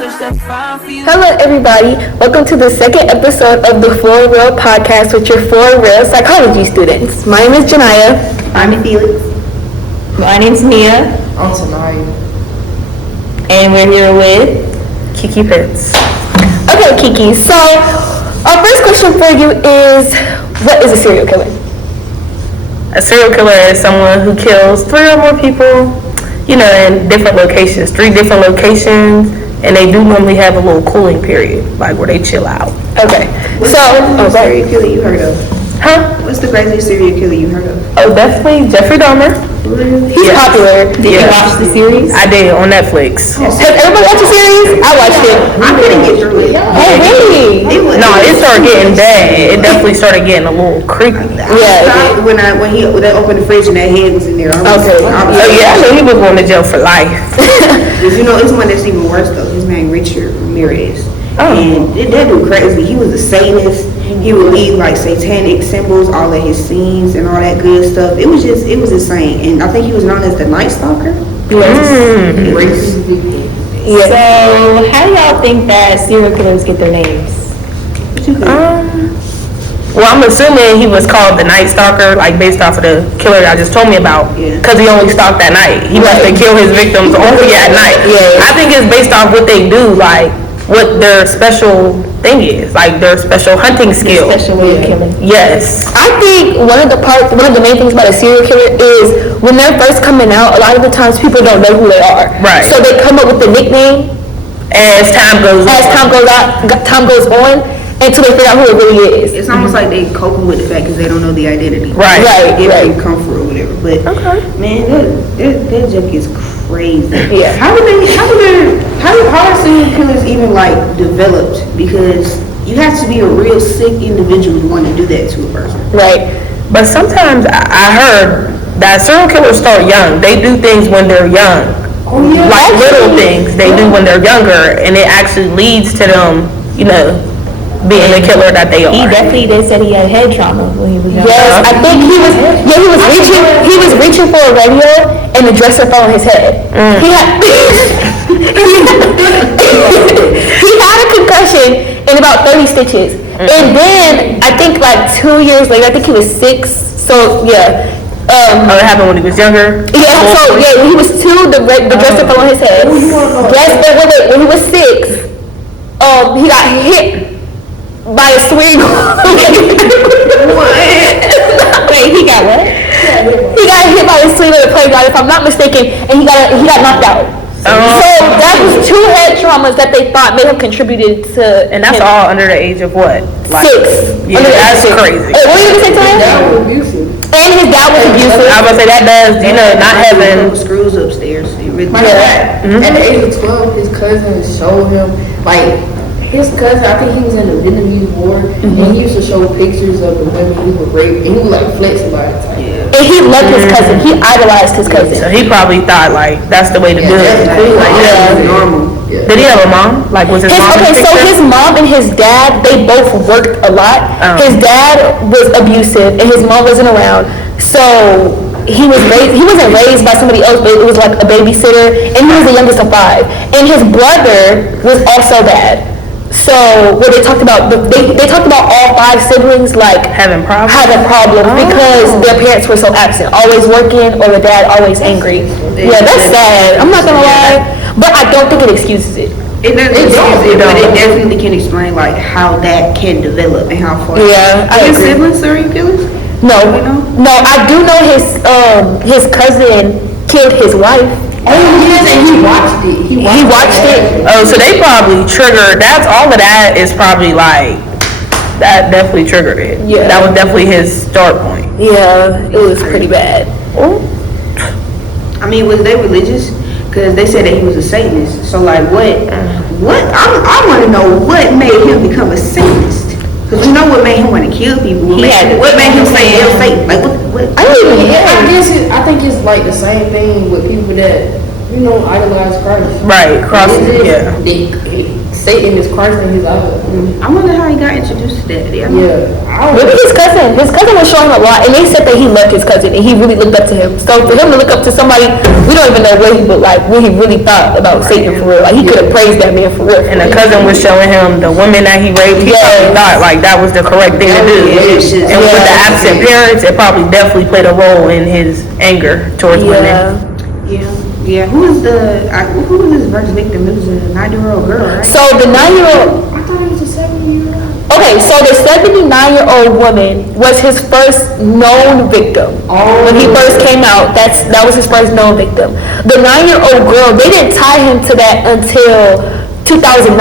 Hello, everybody. Welcome to the second episode of the For Real podcast with your For Real psychology students. My name is Janaya. I'm Felix. My name's Mia. I'm Tanaya. And we're here with Kiki Pitts. Okay, Kiki. So, our first question for you is, what is a serial killer? A serial killer is someone who kills 3 or more people, in different locations, 3 different locations, and they do normally have a little cooling period, like where they chill out. Okay. What's the serial killer you heard of? Huh? What's the craziest serial killer you heard of? Oh, definitely Jeffrey Dahmer. He's popular. Did you watch the series? I did, on Netflix. Has everybody watched the series? I watched it. I couldn't get through it. Oh, really? No, it started getting bad. It definitely started getting a little creepy. Yeah. When they opened the fridge and that head was in there. Okay. Oh yeah, I knew he was going to jail for life. It's one that's even worse though. His name Richard Ramirez. Oh. And that dude crazy. He was a Satanist. He would leave like satanic symbols, all of his scenes and all that good stuff. It was insane. And I think he was known as the Night Stalker. Yeah. So, how do y'all think that serial killers get their names? Well, I'm assuming he was called the Night Stalker, like based off of the killer that I just told me about, because he only stalked at night. He must have killed his victims only at night. Yeah. I think it's based off what they do, like what their special thing is, like their special hunting skill. Special way of killing. Yes. I think one of the main things about a serial killer is when they're first coming out, a lot of the times people don't know who they are. Right. So they come up with the nickname As time goes on, until they figure out who it really is. It's almost like they coping with the fact because they don't know the identity. Right. Give them comfort or whatever. But man, that joke is crazy. Yeah. How are serial killers even like developed? Because you have to be a real sick individual to want to do that to a person. Right. But sometimes I heard that serial killers start young. They do things when they're young. Oh yeah. Like little things they do when they're younger, and it actually leads to them, being the killer that they are. They said he had head trauma when he was young. Yes, I think he was reaching for a radio and the dresser fell on his head. He had he had a concussion and about 30 stitches. And then I think like 2 years later, I think he was 6. So yeah. It happened when he was younger. Yeah, so yeah, when he was 2, the dresser fell on his head. Yes, but when he was 6, he got hit by a swing. Wait, he got what? He got hit by a swing on the playground, if I'm not mistaken, and he got knocked out. So that was 2 head traumas that they thought may have contributed to. And that's him. all under the age of what? 6. Yeah, that's crazy. What were you gonna say to him? And his dad was abusive. I was gonna say that does, not having. Screws upstairs. My dad, at the age of 12, his cousin showed him, his cousin, I think he was in the Vietnamese War, and he used to show pictures of the women who were raped, and he would flex about it. And he loved his cousin. He idolized his cousin. So he probably thought that's the way to do it. That's normal. Did he have a mom? Was his mom? Okay, so his mom and his dad, they both worked a lot. His dad was abusive and his mom wasn't around. So he wasn't raised by somebody else, but it was like a babysitter, and he was the youngest of 5. And his brother was also bad. So what they talked about all 5 siblings having problems because their parents were so absent, always working, or the dad always angry. Yeah, that's sad. I'm not gonna lie, but I don't think it excuses it. It doesn't excuse it, but it definitely can explain how that can develop and how far. Yeah, I His agree. siblings serial killers? No, I do know his cousin killed his wife. Oh, yes, and he watched it. He watched it. Oh, so they probably triggered. That's all of that is probably that definitely triggered it. Yeah. That was definitely his start point. Yeah, it was pretty bad. I mean, was they religious? Because they said that he was a Satanist. So what? I want to know what made him become a Satanist. Because we know what made him want to kill people. What made him say El Satan? What? I don't even hear. I think it's the same thing with people that idolize Christ. Right, crosses. Yeah. They Satan is Christ in his eyes. I wonder how he got introduced to that. Yeah. Maybe his cousin was showing him a lot, and they said that he loved his cousin, and he really looked up to him. So for him to look up to somebody, we don't even know what he really thought about Satan for real. Like, he could have praised that man for real. And the cousin was showing him the woman that he raped. He probably thought like that was the correct thing to do. And with the absent parents, it probably definitely played a role in his anger towards women. Yeah. Who was his first victim? It was a 9-year-old girl, right? So the 9-year-old, I thought he was a 7-year-old. okay, so the 79-year-old woman was his first known victim. When he first came out, that was his first known victim. The 9-year-old girl, they didn't tie him to that until 2009.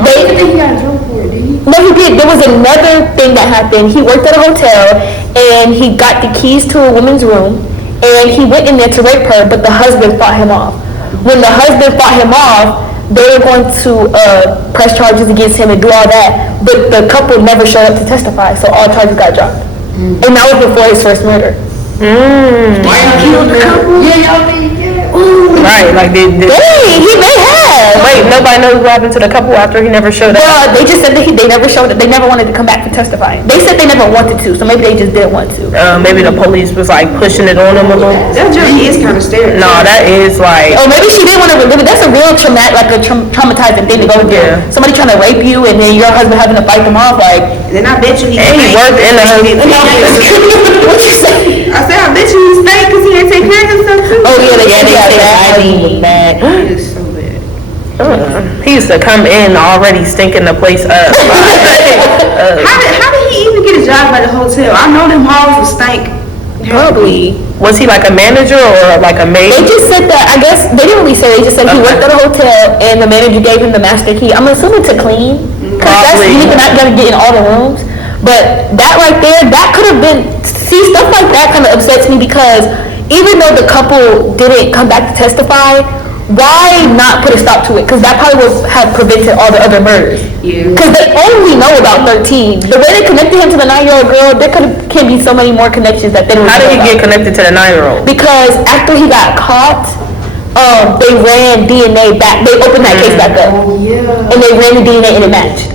I think he got in trouble for it, did he? No, he did. There was another thing that happened. He worked at a hotel, and he got the keys to a woman's room, and he went in there to rape her, but the husband fought him off. When the husband fought him off, they were going to press charges against him and do all that, but the couple never showed up to testify, so all charges got dropped. And that was before his first murder. Why you killed the couple? Yeah, y'all think, Right, like Dang, he may have. wait, nobody knows what happened to the couple after he never showed up. Well, they just said that they never showed up. They never wanted to come back to testify. They said they never wanted to, so maybe they just didn't want to. Maybe the police was like pushing it on him a little. That joke is kind of stereotypical. No, that is like, Oh, maybe she didn't want to relive it. That's a real traumatizing thing to go through. Yeah. Somebody trying to rape you and then your husband having to fight them off, like. And then I bet you he and he worked in the What you say? I said, I bet you he stank because he didn't take care of himself too. Oh yeah, they said that. It is so bad. He used to come in already stinking the place up. How did he even get a job at the hotel? I know them halls was stank. Probably. Was he like a manager or like a maid? They just said that. I guess they didn't really say. They just said he worked at a hotel and the manager gave him the master key. I'm assuming to clean, because that's Probably. you not gonna get in all the rooms. But that right there, that could have been. See, stuff like that kind of upsets me because even though the couple didn't come back to testify, why not put a stop to it? Because that probably would have prevented all the other murders. Yeah. Because they only know about 13. The way they connected him to the 9-year-old girl, there can be so many more connections that they don't How know did he about. get connected to the 9-year-old? Because after he got caught, they ran DNA back. They opened that case back up, Oh, yeah. and they ran the DNA and it matched.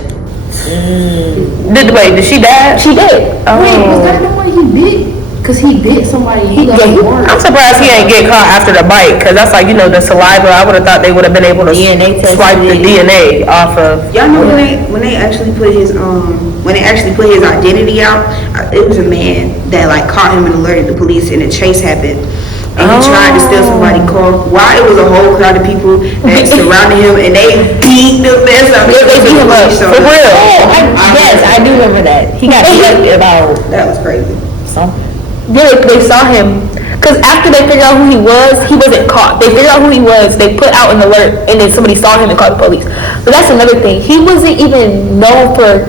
Did she die? She did. Wait, was that the one he bit? Because he bit somebody. He got worse. I'm surprised he ain't get caught after the bite, cause that's like, the saliva. I would have thought they would have been able to DNA test swipe the DNA off of. Y'all know when they actually put his identity out, it was a man that like caught him and alerted the police, and a chase happened. And he tried to steal somebody's car. Why? It was a whole crowd of people that surrounded him, and they beat the mess out of him. They beat him up. For real. Yes, I do remember that. He got beat about That was crazy. something. Yeah, they saw him. Because after they figured out who he wasn't caught. They figured out who he was, they put out an alert, and then somebody saw him and called the police. But that's another thing. He wasn't even known for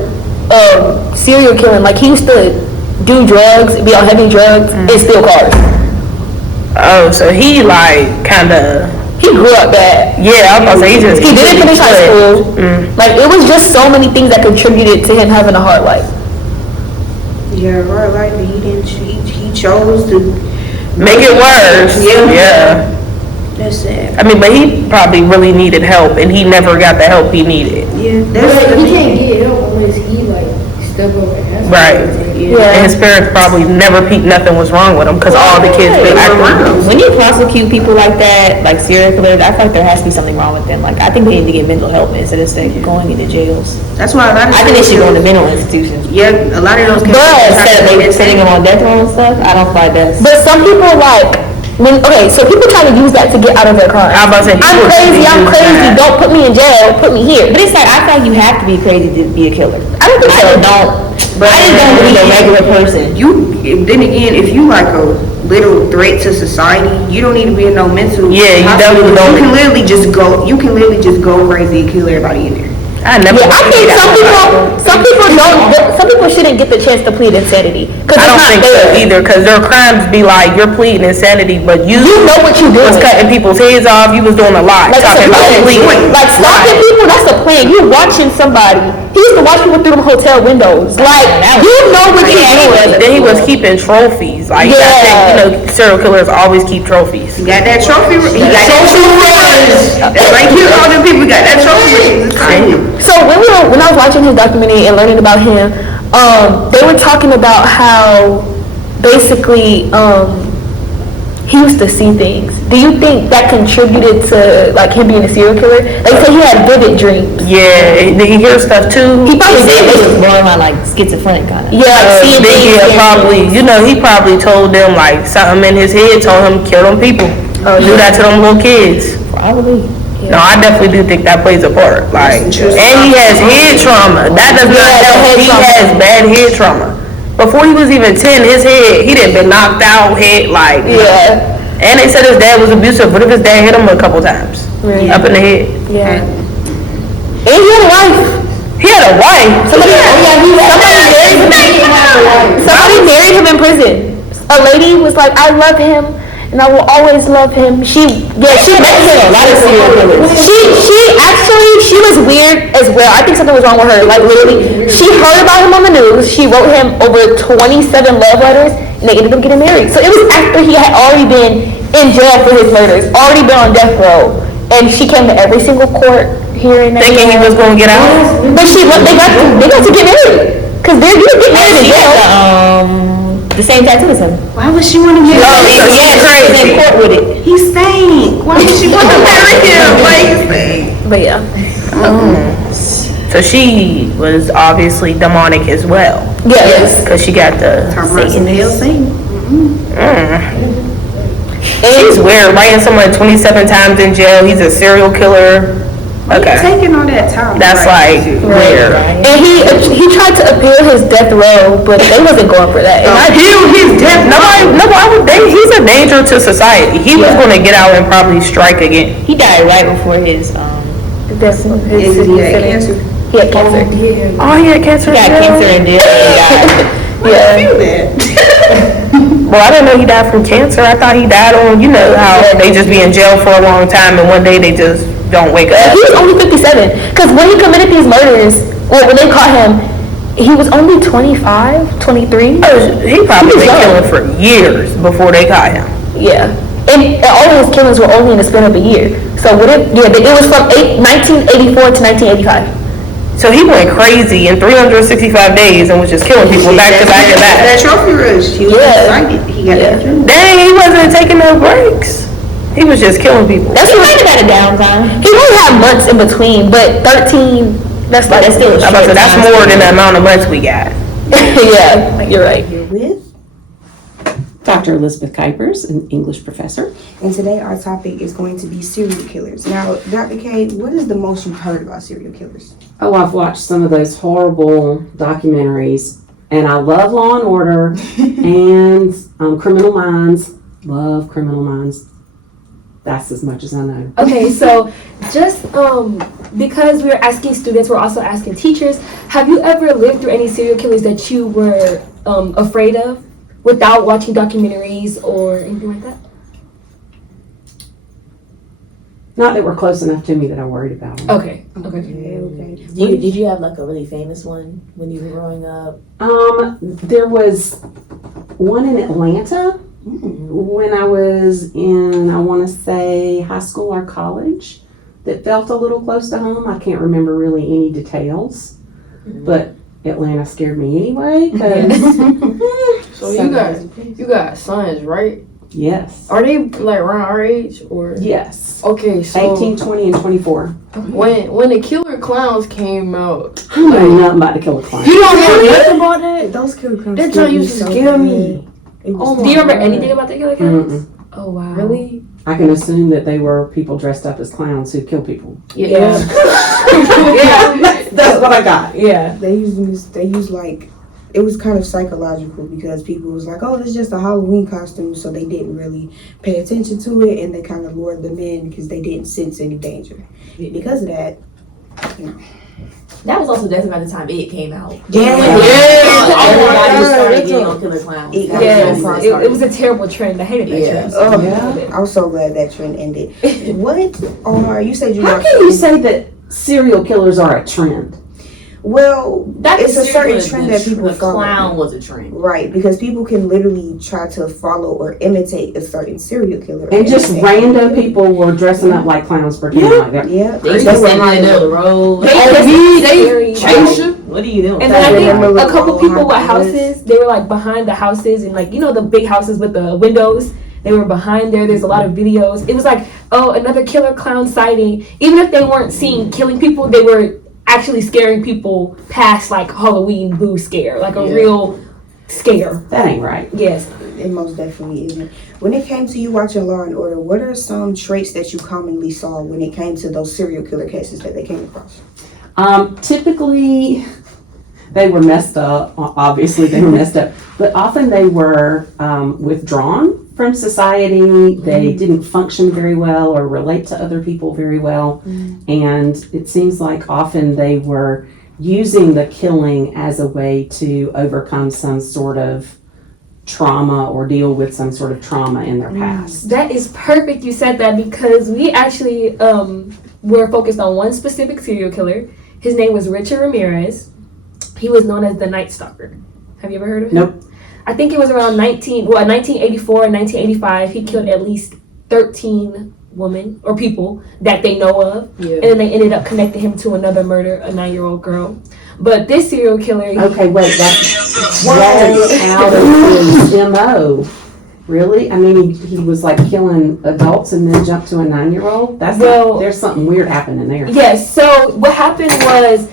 serial killing. Like, he used to do drugs, be on heavy drugs, and steal cars. Oh, so he like kinda. He grew up bad. Yeah, I was about to say He didn't finish high school. Like, it was just so many things that contributed to him having a hard life. Yeah, right, like he didn't. He chose to Make it worse. Yeah. That's sad. I mean, but he probably really needed help, and he never got the help he needed. Yeah, that's But the he can't thing. get help unless he like step up and ask. Right. Yeah. And his parents probably never peeped nothing was wrong with him, because all the kids been acting. When you prosecute people like that, like serial killers, I feel like there has to be something wrong with them. Like, I think they need to get mental help instead of going into jails. That's why a lot of. I think they should go into mental institutions. Yeah, a lot of those. But Instead of they sending them on death row and stuff, I don't find that. But some people so people try to use that to get out of their crime. I was about to say, I'm people crazy, really I'm use crazy, that. don't put me in jail, put me here. But it's like, I feel like you have to be crazy to be a killer. I don't think I so. just don't. I just don't be a regular person. Then again, if you like a little threat to society, you don't need to be in no mental. Yeah, you hospital. definitely don't. You can literally just go crazy and kill everybody in there. I never. Yeah, I would think do that. some people shouldn't get the chance to plead insanity. Cause I it's don't not think so fair. either, because their crimes be like, you're pleading insanity, but you You know what you was doing. cutting people's heads off, you was doing a lot. Like, it's a talking about plan. pleading. Like, stalking people, that's a plan. You're watching somebody. He used to watch people through them hotel windows. Like, you know what you're doing. Then he was keeping trophies. Like, Yeah. I think, serial killers always keep trophies. He got that trophy. He got that trophy. That's right here, all them people got that trophy. when I was watching his documentary and learning about him, they were talking about how basically he used to see things. Do you think that contributed to like him being a serial killer? Like say he had vivid dreams. Yeah, did he hear stuff too? He probably It was did. borderline like schizophrenic kind of. Yeah, like seeing things. Biggie hearing probably, things. you know, he probably told them like something in his head told him kill them people. Do that to them little kids. Probably. No, I definitely do think that plays a part. Like, and he has head trauma. That does not Yeah, help. head He trauma. has bad head trauma. Before he was even 10, his head, he done been knocked out, head like. Yeah. And they said his dad was abusive. What if his dad hit him a couple times? Right. Up in the head. Yeah. And he had a wife. He had a wife. Somebody married him in prison. A lady was like, I love him and I will always love him. She met him. A lot of serial killers. She was weird as well. I think something was wrong with her. Like literally, she heard about him on the news. She wrote him over 27 love letters and they ended up getting married. So it was after he had already been in jail for his murders, already been on death row. And she came to every single court hearing that. Thinking he was going to get out. But they got to get married. Cause they're getting married in She jail. had the same tattoo as him. Why would she want to marry Oh, him? yeah, In crazy. court with it. He stank. Why would she want to marry him? Like, he stank. But yeah. So she was obviously demonic as well. Yes. Because she got the Talking about some hell Satan. He's weird, writing someone 27 times in jail. He's a serial killer. Okay. Taking all that time. That's right. like weird. And he tried to appeal his death row, but they wasn't going for that. And I He's dead. He's a danger to society. He was going to get out and probably strike again. He died right before his That's He had cancer. He had cancer. Oh, he had cancer. got cancer and then he died. Yeah. Feel that. Well, I didn't know he died from cancer. I thought he died on, you know, how they just be in jail for a long time and one day they just don't wake up. He was only 57. Because when he committed these murders, or when they caught him, he was only 25, 23. He probably was been young. killing for years before they caught him. Yeah. And all of his killings were only in the span of a year. So what if, yeah, it was from 1984 to 1985. So he went crazy in 365 days and was just killing people back to back to back. That trophy rush. He was Yeah. excited. He got that adrenaline. Dang, he wasn't taking no breaks. He was just killing people. That's He what might have had a downtime. he only had months in between, but 13, that's like, That's still a I'm about to say, that's more than the amount of months we got. yeah, you're right. Here with Dr. Elizabeth Kuipers, an English professor. And today our topic is going to be serial killers. Now, Dr. K, what is the most you've heard about serial killers? Oh, I've watched some of those horrible documentaries, and I love Law and Order and Criminal Minds. Love Criminal Minds. That's as much as I know. Okay, so just because we're asking students, we're also asking teachers, have you ever lived through any serial killers that you were afraid of without watching documentaries or anything like that? Not that were close enough to me that I worried about them. Okay. Okay. Did you have like a really famous one when you were growing up? There was one in Atlanta when I was in, I want to say, high school or college that felt a little close to home. I can't remember really any details, but Atlanta scared me anyway. 'Cause So you got sons, right? yes. Are they like around our age or? Yes. Okay, so 18, 20, and 24. when the Killer Clowns came out, I don't know nothing about the Killer Clown. you don't know nothing about that? Those killer clowns. That joint used to scare me. Do you remember anything about the Killer Clowns? Mm-mm. Oh wow. Really? I can assume that they were people dressed up as clowns who kill people. Yeah. That's what I got. Yeah. They used like, it was kind of psychological because people was like, oh, it's just a Halloween costume, so they didn't really pay attention to it, and they kind of lured them in because they didn't sense any danger. Because of that, That was also definitely by the time it came out. Yeah. Everybody started getting on Killer Clowns. Yes. It was a terrible trend. I hated that Yeah. trend. oh, Yeah. I'm so glad that trend ended. What are you said you How watched can you some- say that serial killers are a trend? Well, it's a certain trend that people The follow. clown was a trend. Right, because people can literally try to follow or imitate a certain serial killer. And just random people were dressing up like clowns, pretending like that. Yeah. They used to stand in the middle of the road. What are you doing? And then I think remember a couple Roll people with Houses. houses, they were like behind the houses and like, you know, the big houses with the windows. They were behind there. There's a lot of videos. It was like, oh, another killer clown sighting. Even if they weren't seen killing people, they were actually scaring people past like Halloween boo scare, like a real scare. That ain't right. Yes. It most definitely isn't. When it came to you watching Law and Order, what are some traits that you commonly saw when it came to those serial killer cases that they came across? Typically, they were messed up. Obviously, they were messed up. But often they were withdrawn from society. They didn't function very well or relate to other people very well. And it seems like often they were using the killing as a way to overcome some sort of trauma or deal with some sort of trauma in their past. That is perfect you said that because we actually were focused on one specific serial killer. His name was Richard Ramirez. He was known as the Night Stalker. Have you ever heard of him? Nope. I think it was around 1984 and 1985. He killed at least 13 women or people that they know of. Yeah. And then they ended up connecting him to another murder, a 9-year-old girl. But this serial killer, Okay, wait, that's way out of his MO. Really? I mean, he was like killing adults and then jumped to a 9-year-old? That's there's something weird happening there. yes, so what happened was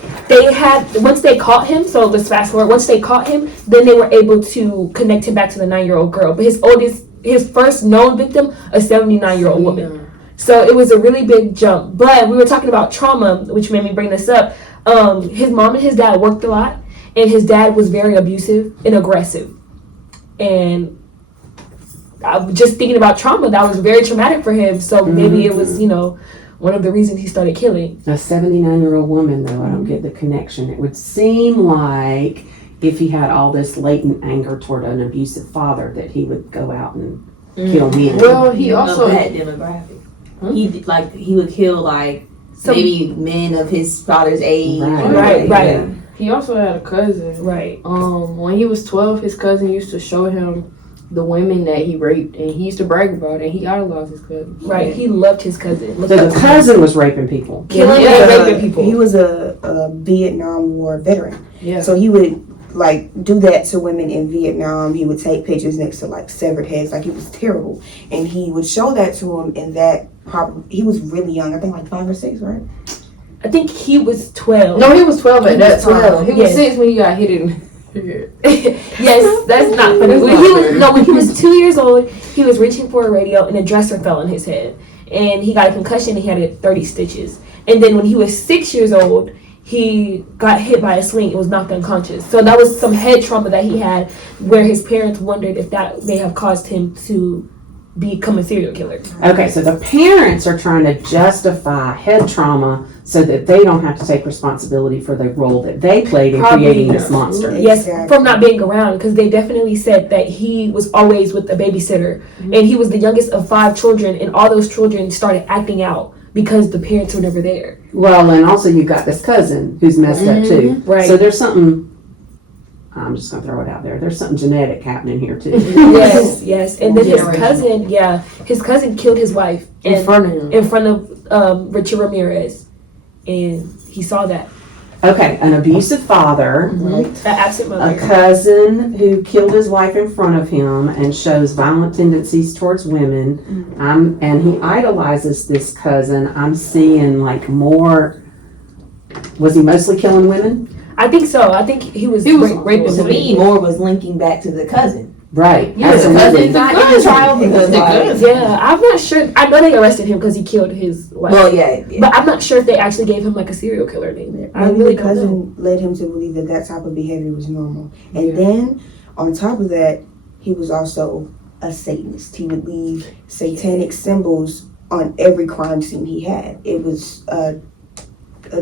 once they caught him, so let's fast forward, once they caught him, then they were able to connect him back to the 9-year-old girl. But his first known victim, a 79-year-old woman. So it was a really big jump. But we were talking about trauma, which made me bring this up. His mom and his dad worked a lot, and his dad was very abusive and aggressive. And I was just thinking about trauma, that was very traumatic for him. So maybe it was, one of the reasons he started killing. A 79-year-old woman, though, I don't get the connection. It would seem like if he had all this latent anger toward an abusive father, that he would go out and kill men. Well, he also that demographic. He would kill maybe men of his father's age. Right. he also had a cousin. Right. When he was 12, his cousin used to show him the women that he raped, and he used to brag about it. And he idolized his cousin. Right. He loved his cousin. So the cousin was raping people. Killing and raping people. He was a Vietnam War veteran. Yeah. So he would do that to women in Vietnam. He would take pictures next to severed heads. It was terrible. And he would show that to him, and that he was really young. I think 5 or 6, right? I think he was 12. No, he was 12 at that time. 12. He was Yes. 6 when he got hit in. Yes, that's not funny. When he was 2 years old, he was reaching for a radio and a dresser fell on his head. And he got a concussion and he had 30 stitches. And then when he was 6 years old, he got hit by a sling and was knocked unconscious. So that was some head trauma that he had where his parents wondered if that may have caused him to become a serial killer. Okay, so the parents are trying to justify head trauma so that they don't have to take responsibility for the role that they played in Probably. creating this monster. Yes, Exactly. from not being around, because they definitely said that he was always with a babysitter, and he was the youngest of 5 children, and all those children started acting out because the parents were never there. Well, and also you got this cousin who's messed up too. Right. So there's something, I'm just going to throw it out there. There's something genetic happening here too. Yes, and then his cousin killed his wife In front of him. in front of Richard Ramirez, and he saw that. Okay, an abusive father, That absent a mother. cousin who killed his wife in front of him and shows violent tendencies towards women. And he idolizes this cousin. I'm seeing more. Was he mostly killing women? I think so. I think he was raping To women. me, more was linking back to the cousin. Right. Yeah, the cousin's not in the trial because Yeah, I'm not sure. I know they arrested him because he killed his wife. well, yeah. But I'm not sure if they actually gave him a serial killer name. I Maybe really the don't know. cousin led him to believe that type of behavior was normal. And then, on top of that, he was also a Satanist. He would leave satanic symbols on every crime scene he had. It was a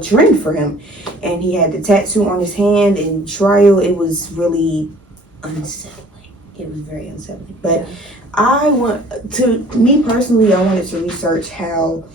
trend for him. And he had the tattoo on his hand in trial. It was really unsettling. It was very unsettling. But me personally, I wanted to research how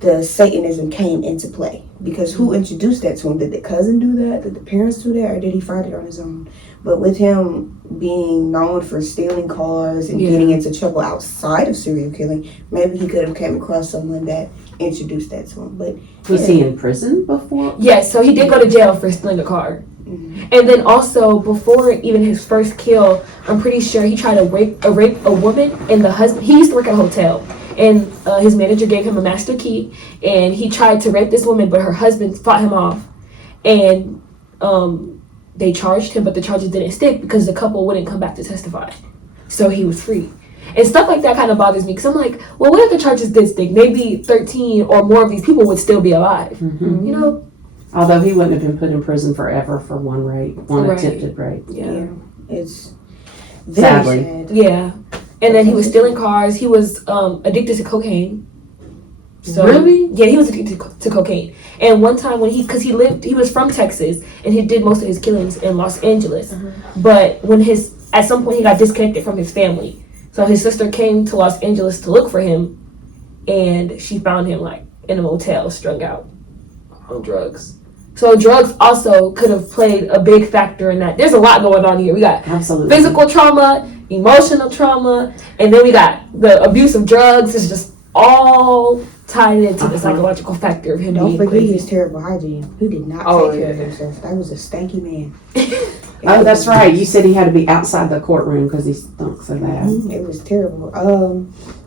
the Satanism came into play. Because who introduced that to him? Did the cousin do that? Did the parents do that? Or did he find it on his own? But with him being known for stealing cars and getting into trouble outside of serial killing, maybe he could have came across someone that introduced that to him. But Was he in prison before? Yes, so he did go to jail for stealing a car. And then also, before even his first kill, I'm pretty sure he tried to rape a woman, and the husband, he used to work at a hotel, and his manager gave him a master key, and he tried to rape this woman, but her husband fought him off, and they charged him, but the charges didn't stick because the couple wouldn't come back to testify, so he was free. And stuff like that kind of bothers me, because I'm like, well, what if the charges did stick? Maybe 13 or more of these people would still be alive, you know? Although he wouldn't have been put in prison forever for one attempted rape. yeah, it's very Sadly. sad. Yeah. And then he was stealing cars. He was addicted to cocaine. So, Really? Yeah, he was addicted to cocaine. And one time when he was from Texas, and he did most of his killings in Los Angeles. But at some point he got disconnected from his family. So his sister came to Los Angeles to look for him, and she found him like in a motel, strung out on drugs. So drugs also could have played a big factor in that. There's a lot going on here. We got Absolutely. physical trauma, emotional trauma, and then we got the abuse of drugs. It's just all tied into the psychological factor of him Don't being forget crazy. his terrible hygiene. He did not Oh, take care of yeah. himself. That was a stanky man. Oh, that's right. You said he had to be outside the courtroom because he stunk so bad. It was terrible.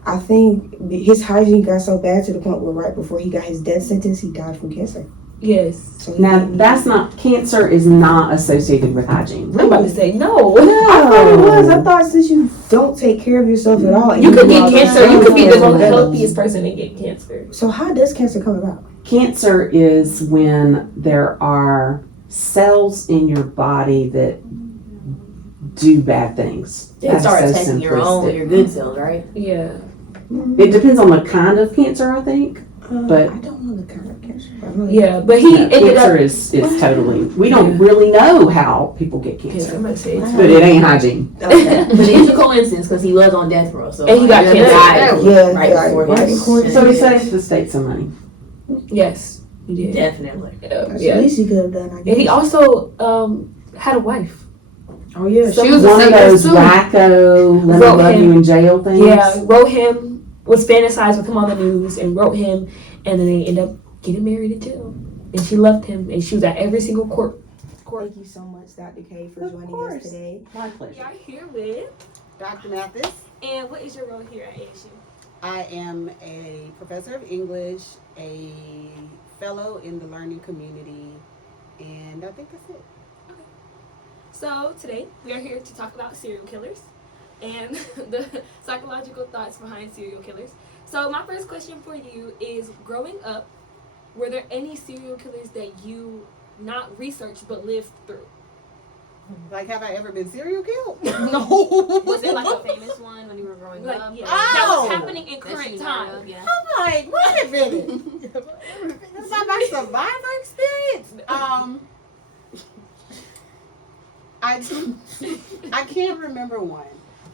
I think his hygiene got so bad to the point where right before he got his death sentence, he died from cancer. Yes. So he Now, didn't- cancer is not associated with hygiene. I'm about to say no. I thought it was. I thought since you don't take care of yourself at all, and You could do get all those cancer. You could be the things, most healthiest person and get cancer. So how does cancer come about? Cancer is when there are cells in your body that do bad things. You That's start so attacking your simplistic. good cells, right? Yeah. It depends on the kind of cancer, I think. But I don't know the kind of cancer. I know Yeah, but he ended cancer up. is totally. We don't really know how people get Yes, cancer, I'm gonna say it. but it ain't hygiene. Okay. But it's a coincidence because he was on death row, so And he got like, cancer. died Yeah, right yeah, before right in his court. So he saved the state some money. Yes, he did. Definitely. That's Yeah. the least he could have done. I And guess. he also had a wife. Oh yeah, She was One a of those Satanist too. wacko let me Wrote love him. you in jail things. Yeah, wrote him, was fantasized with him on the news, and wrote him, and then they end up getting married in jail. And she loved him, and she was at every single court. Thank you so much, Dr. K, for Of joining course. us today. My pleasure. are here with, Dr. Mathis. and what is your role here at ASU? I am a professor of English, a fellow in the learning community, and I think that's it. So today we are here to talk about serial killers and the psychological thoughts behind serial killers. So my first question for you is, growing up, were there any serial killers that you not researched but lived through? Like, have I ever been serial killed? No. Was it like a famous one when you were growing Like, up? yeah, that was Oh! happening in That current you time. learned of, yeah. I'm like, wait a minute. Is that my survivor experience? I can't remember one.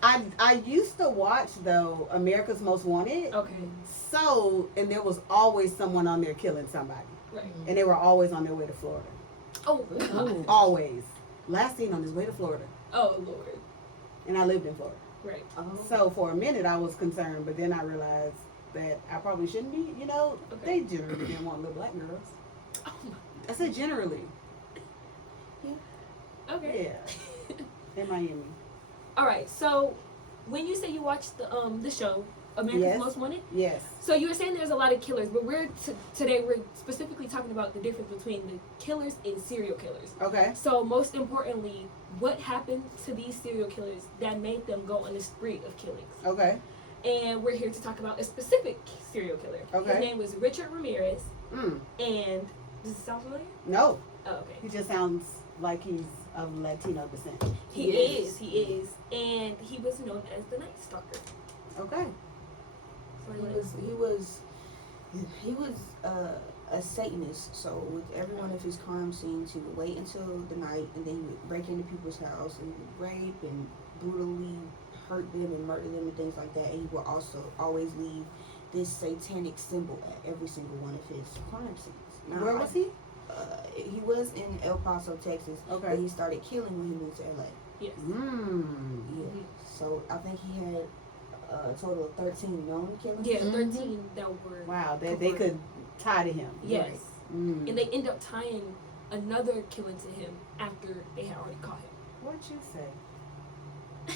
I used to watch though America's Most Wanted. Okay. So, and there was always someone on there killing somebody, Right. and they were always on their way to Florida. Oh, God. Always. Last seen on his way to Florida, Oh, Lord. and I lived in Florida. Right. So for a minute I was concerned, but then I realized that I probably shouldn't be. You know, Okay. they generally didn't want little black girls. Oh, my. I said generally. Okay. Yeah. In Miami. All right. So, when you say you watched the show America's Yes. Most Wanted, Yes. so you were saying there's a lot of killers, but today we're specifically talking about the difference between the killers and serial killers. Okay. So, most importantly, what happened to these serial killers that made them go on a spree of killings? Okay. And we're here to talk about a specific serial killer. Okay. His name was Richard Ramirez, Mm. and does it sound familiar? No. Oh, okay. He just sounds like he's of Latino descent. He is, and he was known as the Night Stalker. Okay. So He was a Satanist, so with every one of his crimes seemed to wait until the night and then he would break into people's house and rape and brutally hurt them and murder them and things like that. And he would also always leave this satanic symbol at every single one of his crime scenes. Now, Where was he? He was in El Paso, Texas. Okay. But he started killing when he moved to LA. Yes. Yeah. So I think he had a total of 13 known killings. Yeah, 13 that were. Wow, they could tie to him. Yes. Mm. And they end up tying another killing to him after they had already caught him. What'd you say?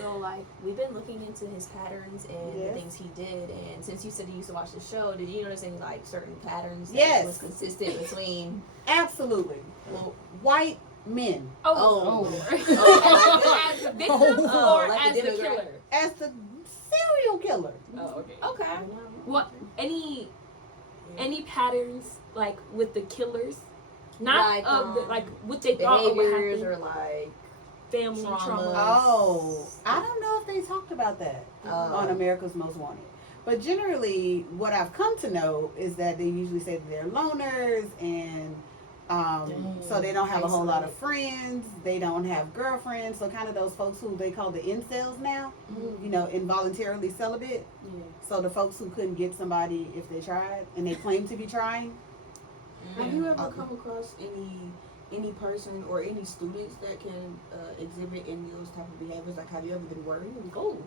So, like, we've been looking into his patterns and Yes. the things he did, and since you said you used to watch the show, did you notice any, like, certain patterns that Yes. was consistent between... Absolutely. Well, White men oh. As the victim Oh, or like as the the demographic. killer? as the serial killer. Oh, okay. Okay. What any patterns like with the killers? Not Like, of the, like what they thought would Behaviors happen. or, like... Family traumas. trauma. Oh, I don't know if they talked about that on America's Most Wanted. But generally, what I've come to know is that they usually say that they're loners and so they don't have a whole lot of friends. They don't have girlfriends. So kind of those folks who they call the incels now, you know, involuntarily celibate. So the folks who couldn't get somebody if they tried and they claim to be trying. Have you ever come across any person or any students that can exhibit any of those type of behaviors? Like, have you ever been worried? Oh,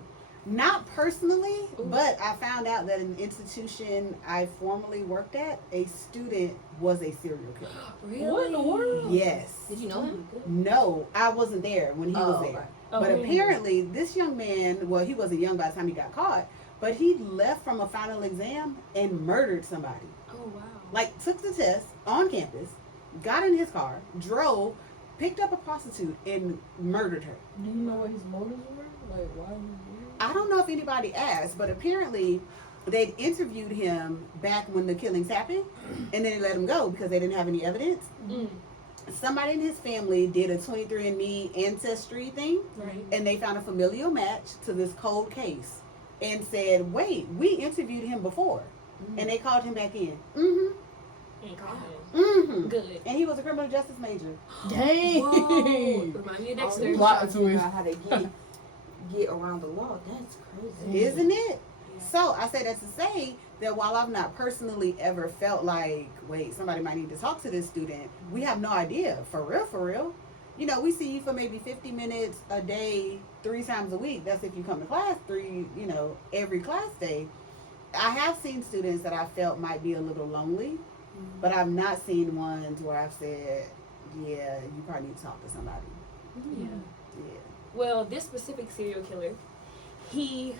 Not personally, but I found out that in the institution I formerly worked at, a student was a serial killer. Really? What in the world? Yes. Did you know him? No, I wasn't there when he was there. right. But apparently, this young man, well, he wasn't young by the time he got caught, but he left from a final exam and murdered somebody. Oh wow. Like, took the test on campus, got in his car, drove, picked up a prostitute, and murdered her. Do you know what his motives were? Like, why? I don't know if anybody asked, but apparently they'd interviewed him back when the killings happened, and then they let him go because they didn't have any evidence. Somebody in his family did a 23andMe ancestry thing, Right. and they found a familial match to this cold case and said, wait, we interviewed him before. And they called him back in. Ain't caught him. Good. And he was a criminal justice major. Dang. Whoa. Remind me of Dexter. Plot trying to figure twist. out how to get around the law. That's crazy. Isn't it? So I say that to say that while I've not personally ever felt like, wait, somebody might need to talk to this student, we have no idea. For real. You know, we see you for maybe 50 minutes a day, 3 times a week. That's if you come to class every class day. I have seen students that I felt might be a little lonely, but I've not seen ones where I've said, yeah, you probably need to talk to somebody. Yeah. Yeah. Well, this specific serial killer, he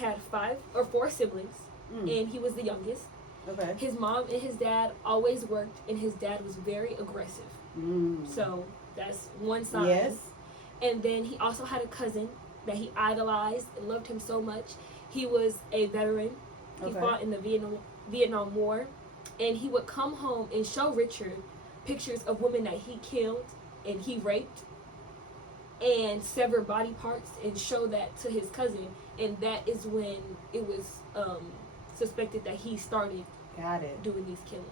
had 5 or 4 siblings, and he was the youngest. Okay. His mom and his dad always worked, and his dad was very aggressive. So that's one sign. Yes. And then he also had a cousin that he idolized and loved him so much. He was a veteran. He Okay. fought in the Vietnam War, and he would come home and show Richard pictures of women that he killed and he raped and severed body parts and show that to his cousin, and that is when it was suspected that he started Got it. doing these killings.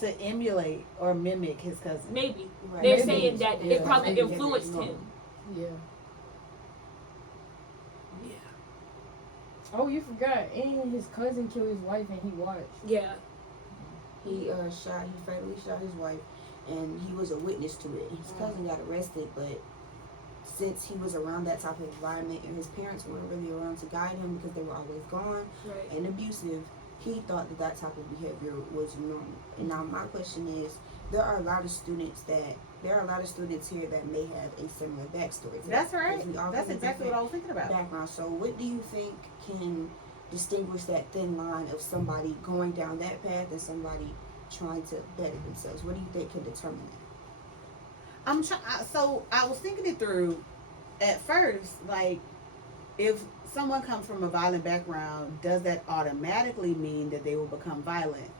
To emulate or mimic his cousin. Maybe. Right. They're Maybe. saying that Yeah. it probably Maybe influenced that's him. Yeah. Oh, you forgot. And his cousin killed his wife, and he watched. Yeah. He fatally shot his wife, and he was a witness to it. His cousin got arrested, but since he was around that type of environment and his parents weren't really around to guide him because they were always gone Right. and abusive, he thought that type of behavior was normal. And now my question is, there are a lot of students here that may have a similar backstory. That's right. Because we all That's come exactly from what I was thinking about. background. So what do you think can distinguish that thin line of somebody going down that path and somebody trying to better themselves? What do you think can determine that? So I was thinking it through at first, like, if someone comes from a violent background, does that automatically mean that they will become violent?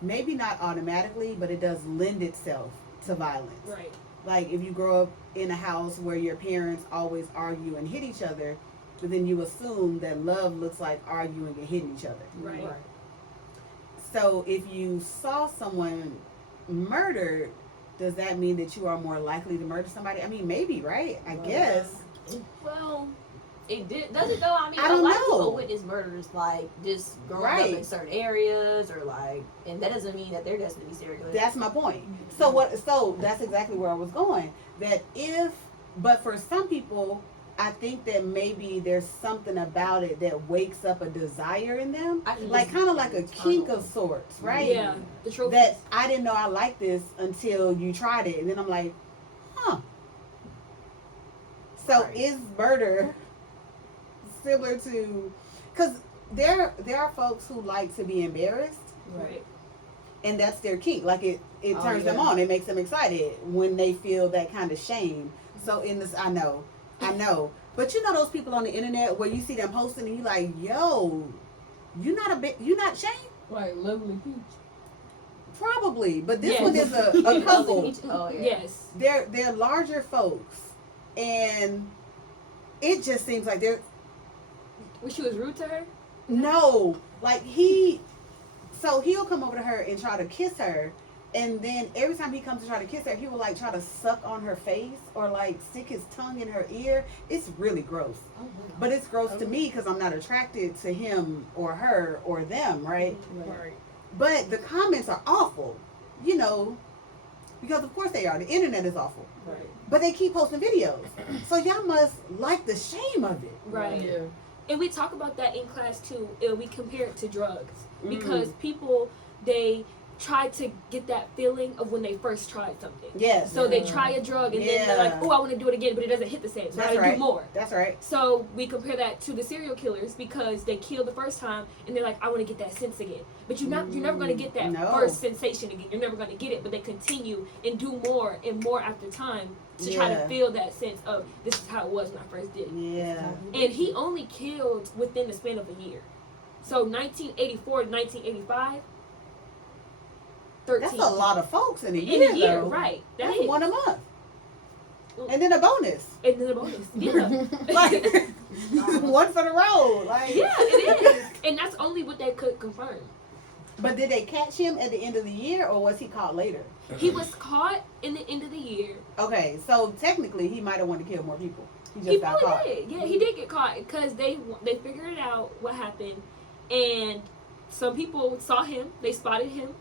Maybe not automatically, but it does lend itself to violence. Right. Like, if you grow up in a house where your parents always argue and hit each other, then you assume that love looks like arguing and hitting each other. Right. So if you saw someone murdered, does that mean that you are more likely to murder somebody? I mean, maybe, right? I guess. Well, It did, does it though? I mean, I a don't lot of know. people witness murders, like, just growing Right. up in certain areas, or like, and that doesn't mean that they're destined to be serial killers. That's my point. So what? So that's exactly where I was going. That but for some people, I think that maybe there's something about it that wakes up a desire in them, I can like just- kind of like a kink of sorts, right? Yeah, the trophies. That I didn't know I liked this until you tried it, and then I'm like, huh. So Right. is murder similar to? Because there are folks who like to be embarrassed, Right. and that's their kink. Like it Oh, turns them yeah. on. It makes them excited when they feel that kind of shame. So in this, I know, but you know those people on the internet where you see them posting and you like, yo, you not shamed? Like Lovely Peach. Probably, but this Yes. one is a couple. Oh yeah. Yes. They're larger folks, and it just seems like they're When she was rude to her. no, like so he'll come over to her and try to kiss her, and then every time he comes to try to kiss her, he will like try to suck on her face or like stick his tongue in her ear. It's really gross, but it's gross to me because I'm not attracted to him or her or them, right? Right. But the comments are awful, you know, because of course they are. The internet is awful. Right. But they keep posting videos. So y'all must like the shame of it. Right. Yeah. And we talk about that in class too. And we compare it to drugs Mm. because people they try to get that feeling of when they first tried something. Yes. So they try a drug and then they're like, Yeah. oh, I want to do it again, but it doesn't hit the same. So I That's gotta right. do more. That's right. So we compare that to the serial killers because they killed the first time and they're like, I want to get that sense again. But you're never gonna get that No. first sensation again. You're never gonna get it, but they continue and do more and more after time to try to Yeah. feel that sense of this is how it was when I first did it. Yeah. And he only killed within the span of a year. So 1984 to 1985, 13. That's a lot of folks in a In year, a year, though. right. That That's is. one a month. And then a bonus. And then a bonus. Yeah. Like one for the road. Like Yeah, it is. And that's only what they could confirm. But did they catch him at the end of the year or was he caught later? He was caught in the end of the year. Okay, so technically he might have wanted to kill more people. He just He got probably caught. did. Yeah, he did get caught because they figured out what happened, and some people saw him. They spotted him,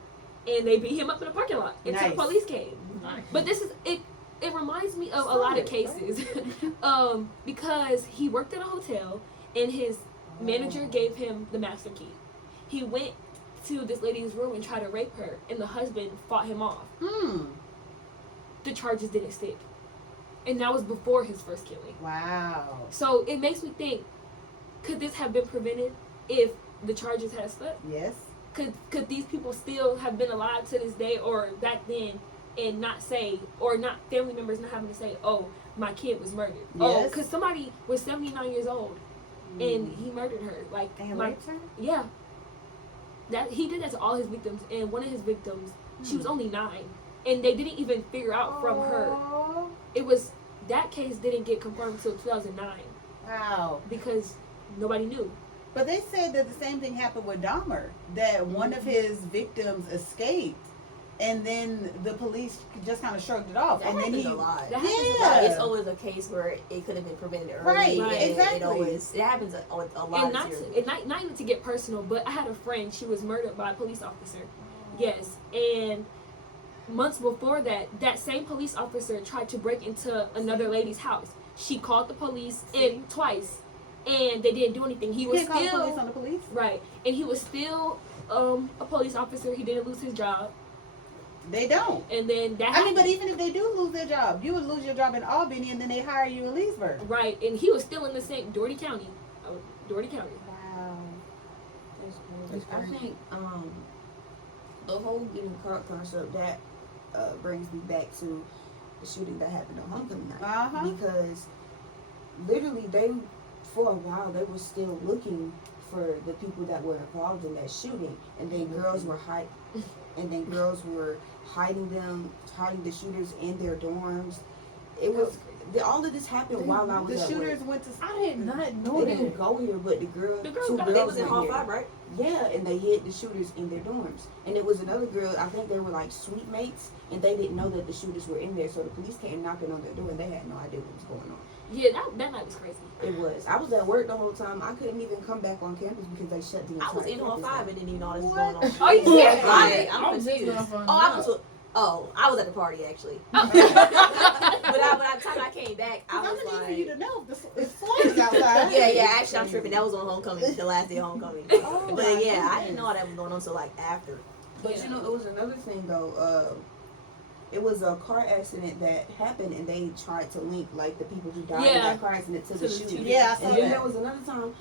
and they beat him up in a parking lot until the Nice. police came. But this is it. It reminds me of a lot of cases, because he worked at a hotel, and his manager gave him the master key. He went to this lady's room and tried to rape her, and the husband fought him off. The charges didn't stick, and that was before his first killing. Wow. So it makes me think, could this have been prevented if the charges had stuck? Yes. Could these people still have been alive to this day or back then and not say, or not family members not having to say, oh, my kid was murdered. Oh, Yes. because somebody was 79 years old and he murdered her. Like, And my, raped her? yeah. That he did that to all his victims, and one of his victims, she was only 9, and they didn't even figure out from her. It was that case didn't get confirmed until 2009 Wow. because nobody knew. But they said that the same thing happened with Dahmer, that one of his victims escaped, and then the police just kind of shrugged it off. That and then happens he, a lot. That happens a Like, lot. it's always a case where it could have been prevented early. Right, and exactly. it happens a lot. And not, serial to, and not even to get personal, but I had a friend, she was murdered by a police officer. Yes, and months before that, that same police officer tried to break into another lady's house. She called the police in twice, and they didn't do anything. He you was can't call the still police on the police? right, and he was still a police officer. He didn't lose his job, They don't. and then that I mean, happened. but even if they do lose their job, you would lose your job in Albany and then they hire you in Leesburg. Right, and he was still in the same Doherty County. Doherty County. Wow. I think the whole getting caught concept that brings me back to the shooting that happened on homecoming night. Uh-huh. Because literally they, for a while, they were still looking for the people that were involved in that shooting, and then girls were hiding the shooters in their dorms. It was all of this happened while I was The at shooters work. went to. I did not know They that. didn't go here, but the The girls two got- girls They was in went Hall here. 5, right? Yeah, and they hid the shooters in their dorms. And it was another girl, I think they were like suite mates, and they didn't know that the shooters were in there. So the police came knocking on their door, and they had no idea what was going on. Yeah, that night was crazy. It was. I was at work the whole time. I couldn't even come back on campus because they shut the entire I was in on campus 5 down. and didn't even know this was going on. Are you serious? Like, I'm confused. I was at the party actually. But by the time I came back, I I'm was gonna like, need for you to know it's forest outside. yeah. Actually, I'm tripping. That was on homecoming, the last day of homecoming. Oh, But my yeah, I goodness. didn't know that was going on until like after. But you know, it was another thing though. It was a car accident that happened, and they tried to link like the people who died in Yeah. that car accident to the shooting. Yeah, I saw And then that. there was another time.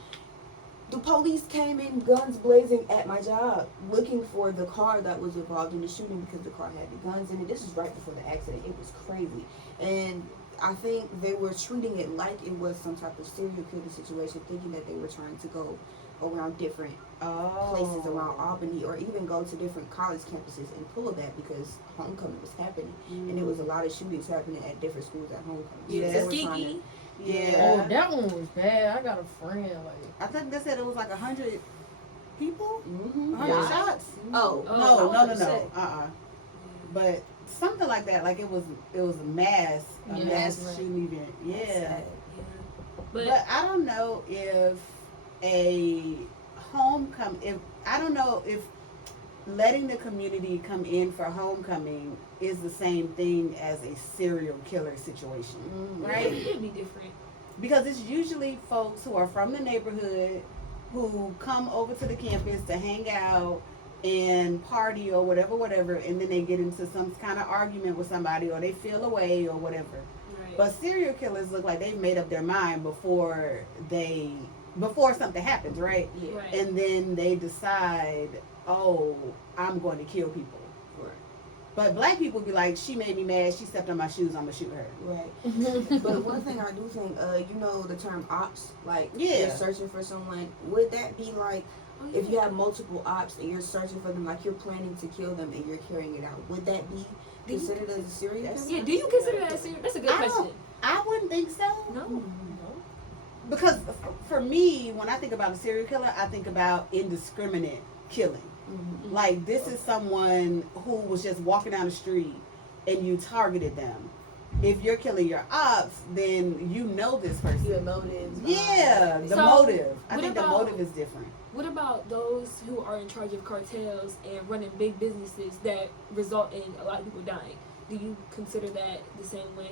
The police came in guns blazing at my job looking for the car that was involved in the shooting because the car had the guns in it. This was right before the accident. It was crazy. And I think they were treating it like it was some type of serial killer situation, thinking that they were trying to go around different places around Albany or even go to different college campuses and pull that because homecoming was happening. And there was a lot of shootings happening at different schools at homecoming. Yeah. So they were trying Tuskegee. Yeah. Oh, that one was bad. I got a friend like. I think they said it was like 100 people, Mm-hmm. 100 Yeah. shots. Oh, No. But something like that, like it was a mass Mass shooting event. Yeah. But But I don't know if a I don't know if letting the community come in for homecoming is the same thing as a serial killer situation, right? it'd be different. Because it's usually folks who are from the neighborhood who come over to the campus to hang out and party or whatever, and then they get into some kind of argument with somebody or they feel away or whatever. Right. But serial killers look like they've made up their mind before something happens, right? Right. And then they decide, oh, I'm going to kill people. Right. But black people be like, she made me mad, she stepped on my shoes, I'm gonna shoot her. Right. But one thing I do think, you know the term ops, like Yeah. you're searching for someone. Would that be like if you have multiple ops and you're searching for them, like you're planning to kill them and you're carrying it out? Would that be considered as a serial killer? Yeah, do you consider that serious? That's a good question. I wouldn't think so. No. Because for me, when I think about a serial killer, I think about indiscriminate killing. Mm-hmm. Like this is someone who was just walking down the street and you targeted them. If you're killing your ops, then you know this person. Your motives. Yeah, the So, motive. I what think the about- motive is different. What about those who are in charge of cartels and running big businesses that result in a lot of people dying? Do you consider that the same way?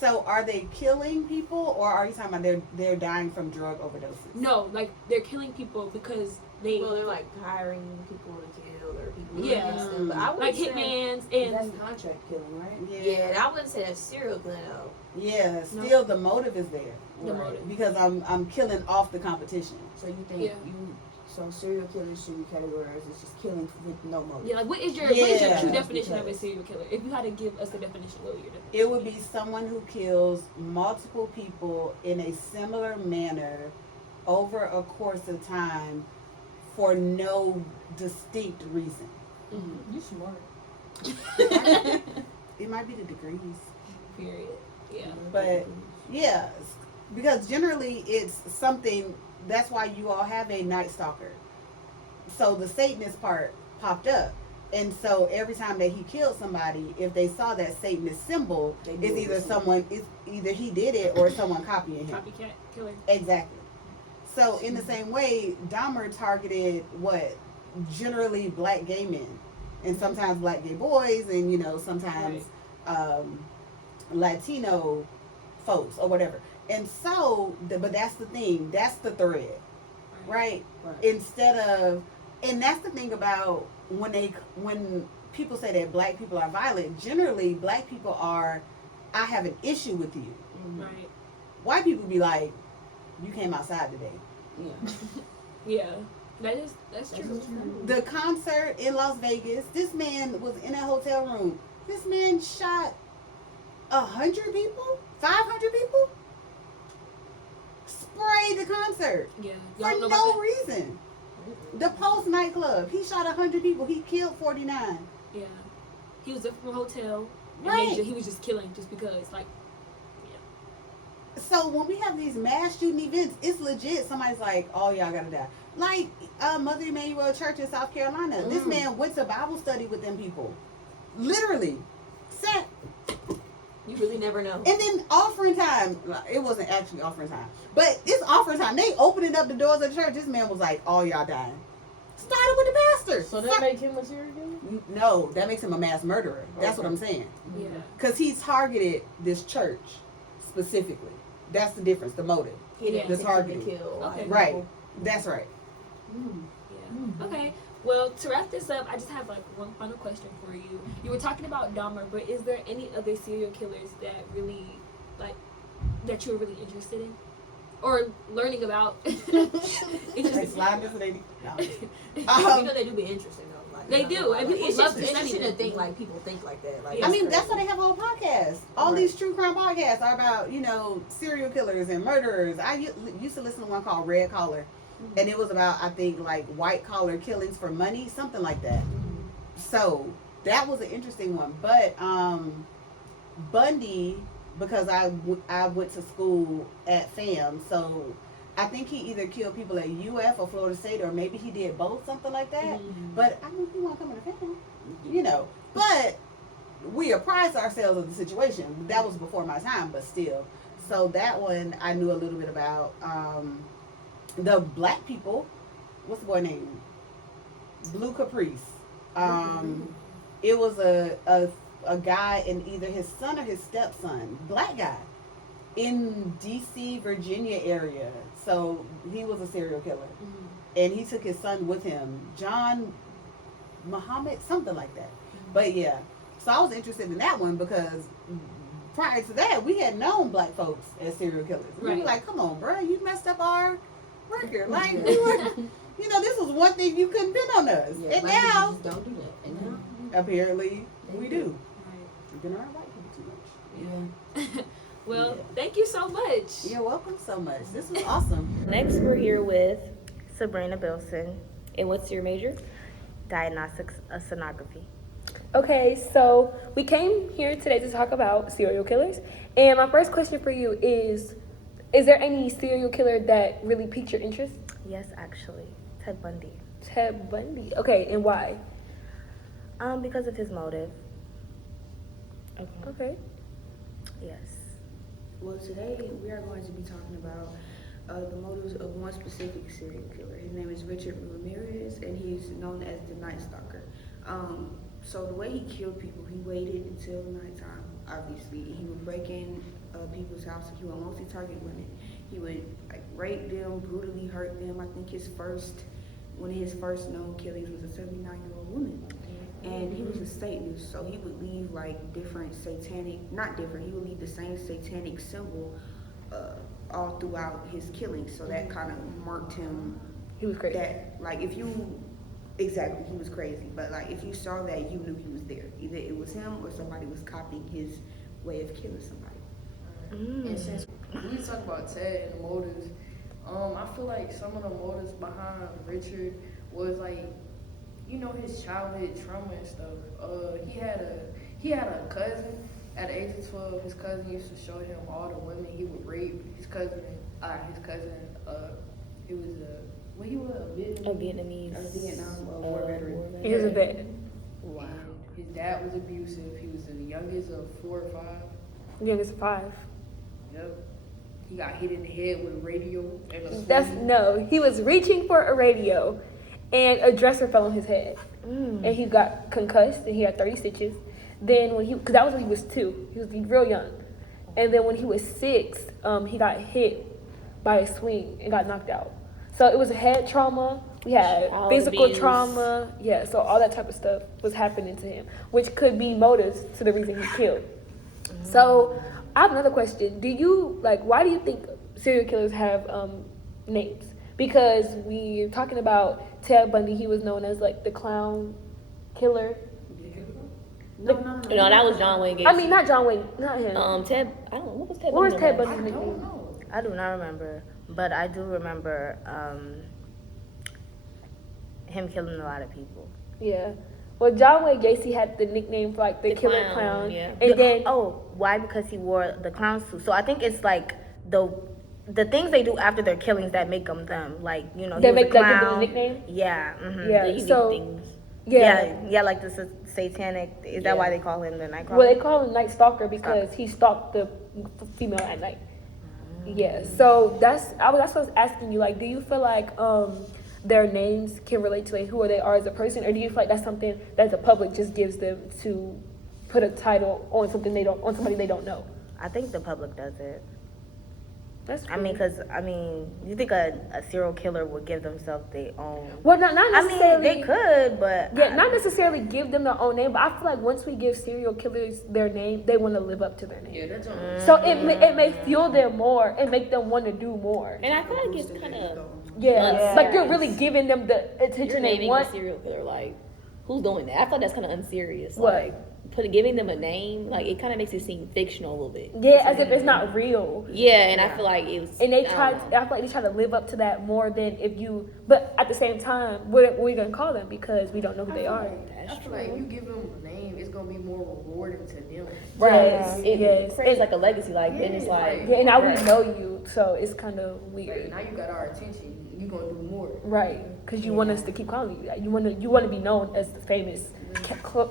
So are they killing people, or are you talking about they're dying from drug overdoses? No, like they're killing people because they Well, they're like hiring people to kill or people. Yeah. against them. But I would like say, hitmans That's and contract killing, right? Yeah, I wouldn't say that's serial killing though. Yeah, still the motive is there. the Right. motive. Because I'm killing off the competition. So you think Yeah. so serial killers should be categorized as just killing with no motive? Yeah, like what is your true Yeah. definition of a serial killer? If you had to give us a definition, what would your definition? It would be someone who kills multiple people in a similar manner over a course of time for no distinct reason. You smart. It might be the degrees. Period. Yeah. But yeah, because generally it's something, that's why you all have a Night Stalker. So the Satanist part popped up. And so every time that he killed somebody, if they saw that Satanist symbol, They knew it's it either was him. someone, it's either he did it or someone copying him. Copycat killer. Exactly. So in the same way, Dahmer targeted what? Generally black gay men. And sometimes black gay boys and, you know, sometimes Latino folks or whatever. And so, but that's the thing. That's the thread. Right? Right. Instead of, and that's the thing about when people say that black people are violent, generally black people are, I have an issue with you. Right. White people be like, you came outside today. Yeah. Yeah. That's true. The concert in Las Vegas, this man was in a hotel room. This man shot 100 people, 500 people, sprayed the concert Yeah. for Y'all know about no that? reason. The Post nightclub, he shot 100 people. He killed 49. Yeah. He was up from a hotel. And Right. he was just killing just because, like, So when we have these mass shooting events, it's legit. Somebody's like, "Oh, y'all gotta die." Like Mother Emanuel Church in South Carolina. This man went to Bible study with them people. Literally, sat You really never know. And then offering time, it wasn't actually offering time, but it's offering time. They opening up the doors of the church. This man was like, all y'all dying. Started with the pastor. So that make him a serial killer? No, that makes him a mass murderer. That's what I'm saying. Yeah. Because he targeted this church specifically. That's the difference, the motive. He didn't The intentionally targeting. kill. Okay. Right. That's right. Yeah. Okay. Well, to wrap this up, I just have like one final question for you. You were talking about Dahmer, but is there any other serial killers that really, like, that you're really interested in, or learning about? They Interested. slide this lady. No. You know they do be interesting though. Like, They you know, do, like, and people it's love just, to I study shouldn't them. think like people think like that. Like, Yeah. I mean, crazy. that's why they have all podcasts. All these true crime podcasts are about, serial killers and murderers. I used to listen to one called Red Collar, and it was about, I think, like white collar killings for money, something like that. So that was an interesting one. But Bundy, because I went to school at FAM, so I think he either killed people at UF or Florida State, or maybe he did both, something like that. But I mean, he want to come to FAM, But we apprised ourselves of the situation. That was before my time, but still. So that one I knew a little bit about. The black people, what's the boy name? Blue Caprice. It was a guy, and either his son or his stepson, black guy, in DC, Virginia area. So he was a serial killer, and he took his son with him, John Muhammad, something like that. But yeah, so I was interested in that one because prior to that, we had known black folks as serial killers. We were Right. like, come on, bro, you messed up our record. Like, we were, this was one thing you couldn't pin on us. Yeah, And black people now, just don't do that. And now, apparently, we do. We've been around white people too much. Well, thank you so much. You're welcome so much. This was awesome. Next, we're here with Sabrina Bilson. and what's your major? Diagnostics sonography. Okay, so we came here today to talk about serial killers. And my first question for you is there any serial killer that really piqued your interest? Yes, actually, Ted Bundy. Ted Bundy. Okay, and why? Because of his motive. Okay. Yes. Well, today we are going to be talking about the motives of one specific serial killer. His name is Richard Ramirez, and he's known as the Night Stalker. So the way he killed people, he waited until nighttime, obviously. He would break in people's houses. He would mostly target women. He would rape them, brutally hurt them. I think one of his first known killings was a 79-year-old woman. And he was a Satanist, so he would leave different satanic, he would leave the same satanic symbol all throughout his killings. So that kind of marked him. He was crazy. Exactly, he was crazy. But if you saw that, you knew he was there. Either it was him or somebody was copying his way of killing somebody. And since we talk about Ted and the motives, I feel like some of the motives behind Richard was his childhood trauma and stuff. He had a cousin at the age of 12. His cousin used to show him all the women he would rape. His cousin, he was a Vietnamese. A Vietnam War veteran. He was a vet. Wow. His dad was abusive. He was the youngest of 4 or 5. Youngest of 5. Yep. He got hit in the head with a radio and a swing. He was reaching for a radio and a dresser fell on his head. And he got concussed and he had 30 stitches. Then because that was when he was 2. He was real young. And then when he was 6, he got hit by a swing and got knocked out. So it was a head trauma. We had Child physical abuse. trauma. Yeah, so all that type of stuff was happening to him, which could be motives to the reason he killed. So I have another question. Why do you think serial killers have names? Because we're talking about Ted Bundy. He was known as the clown killer. No. No, that was John Wayne Gacy. I mean, not John Wayne, not him. Ted. I don't know what was Ted. What was Ted Bundy's Bundy's I don't nickname? know. I do not remember, but I do remember him killing a lot of people. Yeah. Well, John Wayne Gacy had the nickname for the killer clown. yeah. And then Why? Because he wore the clown suit. So I think it's the things they do after their killings that make them them. they he was make a that clown. the nickname. Yeah. Mm-hmm. Yeah. The unique So things. yeah. Yeah, like the satanic. Is that why they call him the Nightcrawler? Well, they call him Night Stalker because he stalked the female at night. Yeah, so that's what I was asking you. Like, do you feel like their names can relate to like who they are as a person, or do you feel like that's something that the public just gives them to put a title on somebody they don't know? I think the public does it. That's I mean, because you think a serial killer would give themselves their own? Well, not necessarily. I mean, they could, but Yeah, not necessarily give them their own name, but I feel like once we give serial killers their name, they want to live up to their name. Yeah, that's all. So it may fuel them more and make them want to do more. And I feel like it's kind of Yeah, like you're really giving them the attention you're they naming want. a serial killer. Like, who's doing that? I feel like that's kind of unserious. What? Like, giving them a name, like it kind of makes it seem fictional a little bit. Yeah, as if it's not real. Yeah, and I feel like it was. And I feel like they try to live up to that more than if you. But at the same time, what are you gonna call them because we don't know who they are? I feel like if you give them a name, it's gonna be more rewarding to them. Right. It Yes. creates like a legacy. Like then it's like. Yeah, and now we know you, so it's kind of weird. Like, now you got our attention. You gonna do more. Right, because you want us to keep calling you that. You want to be known as the famous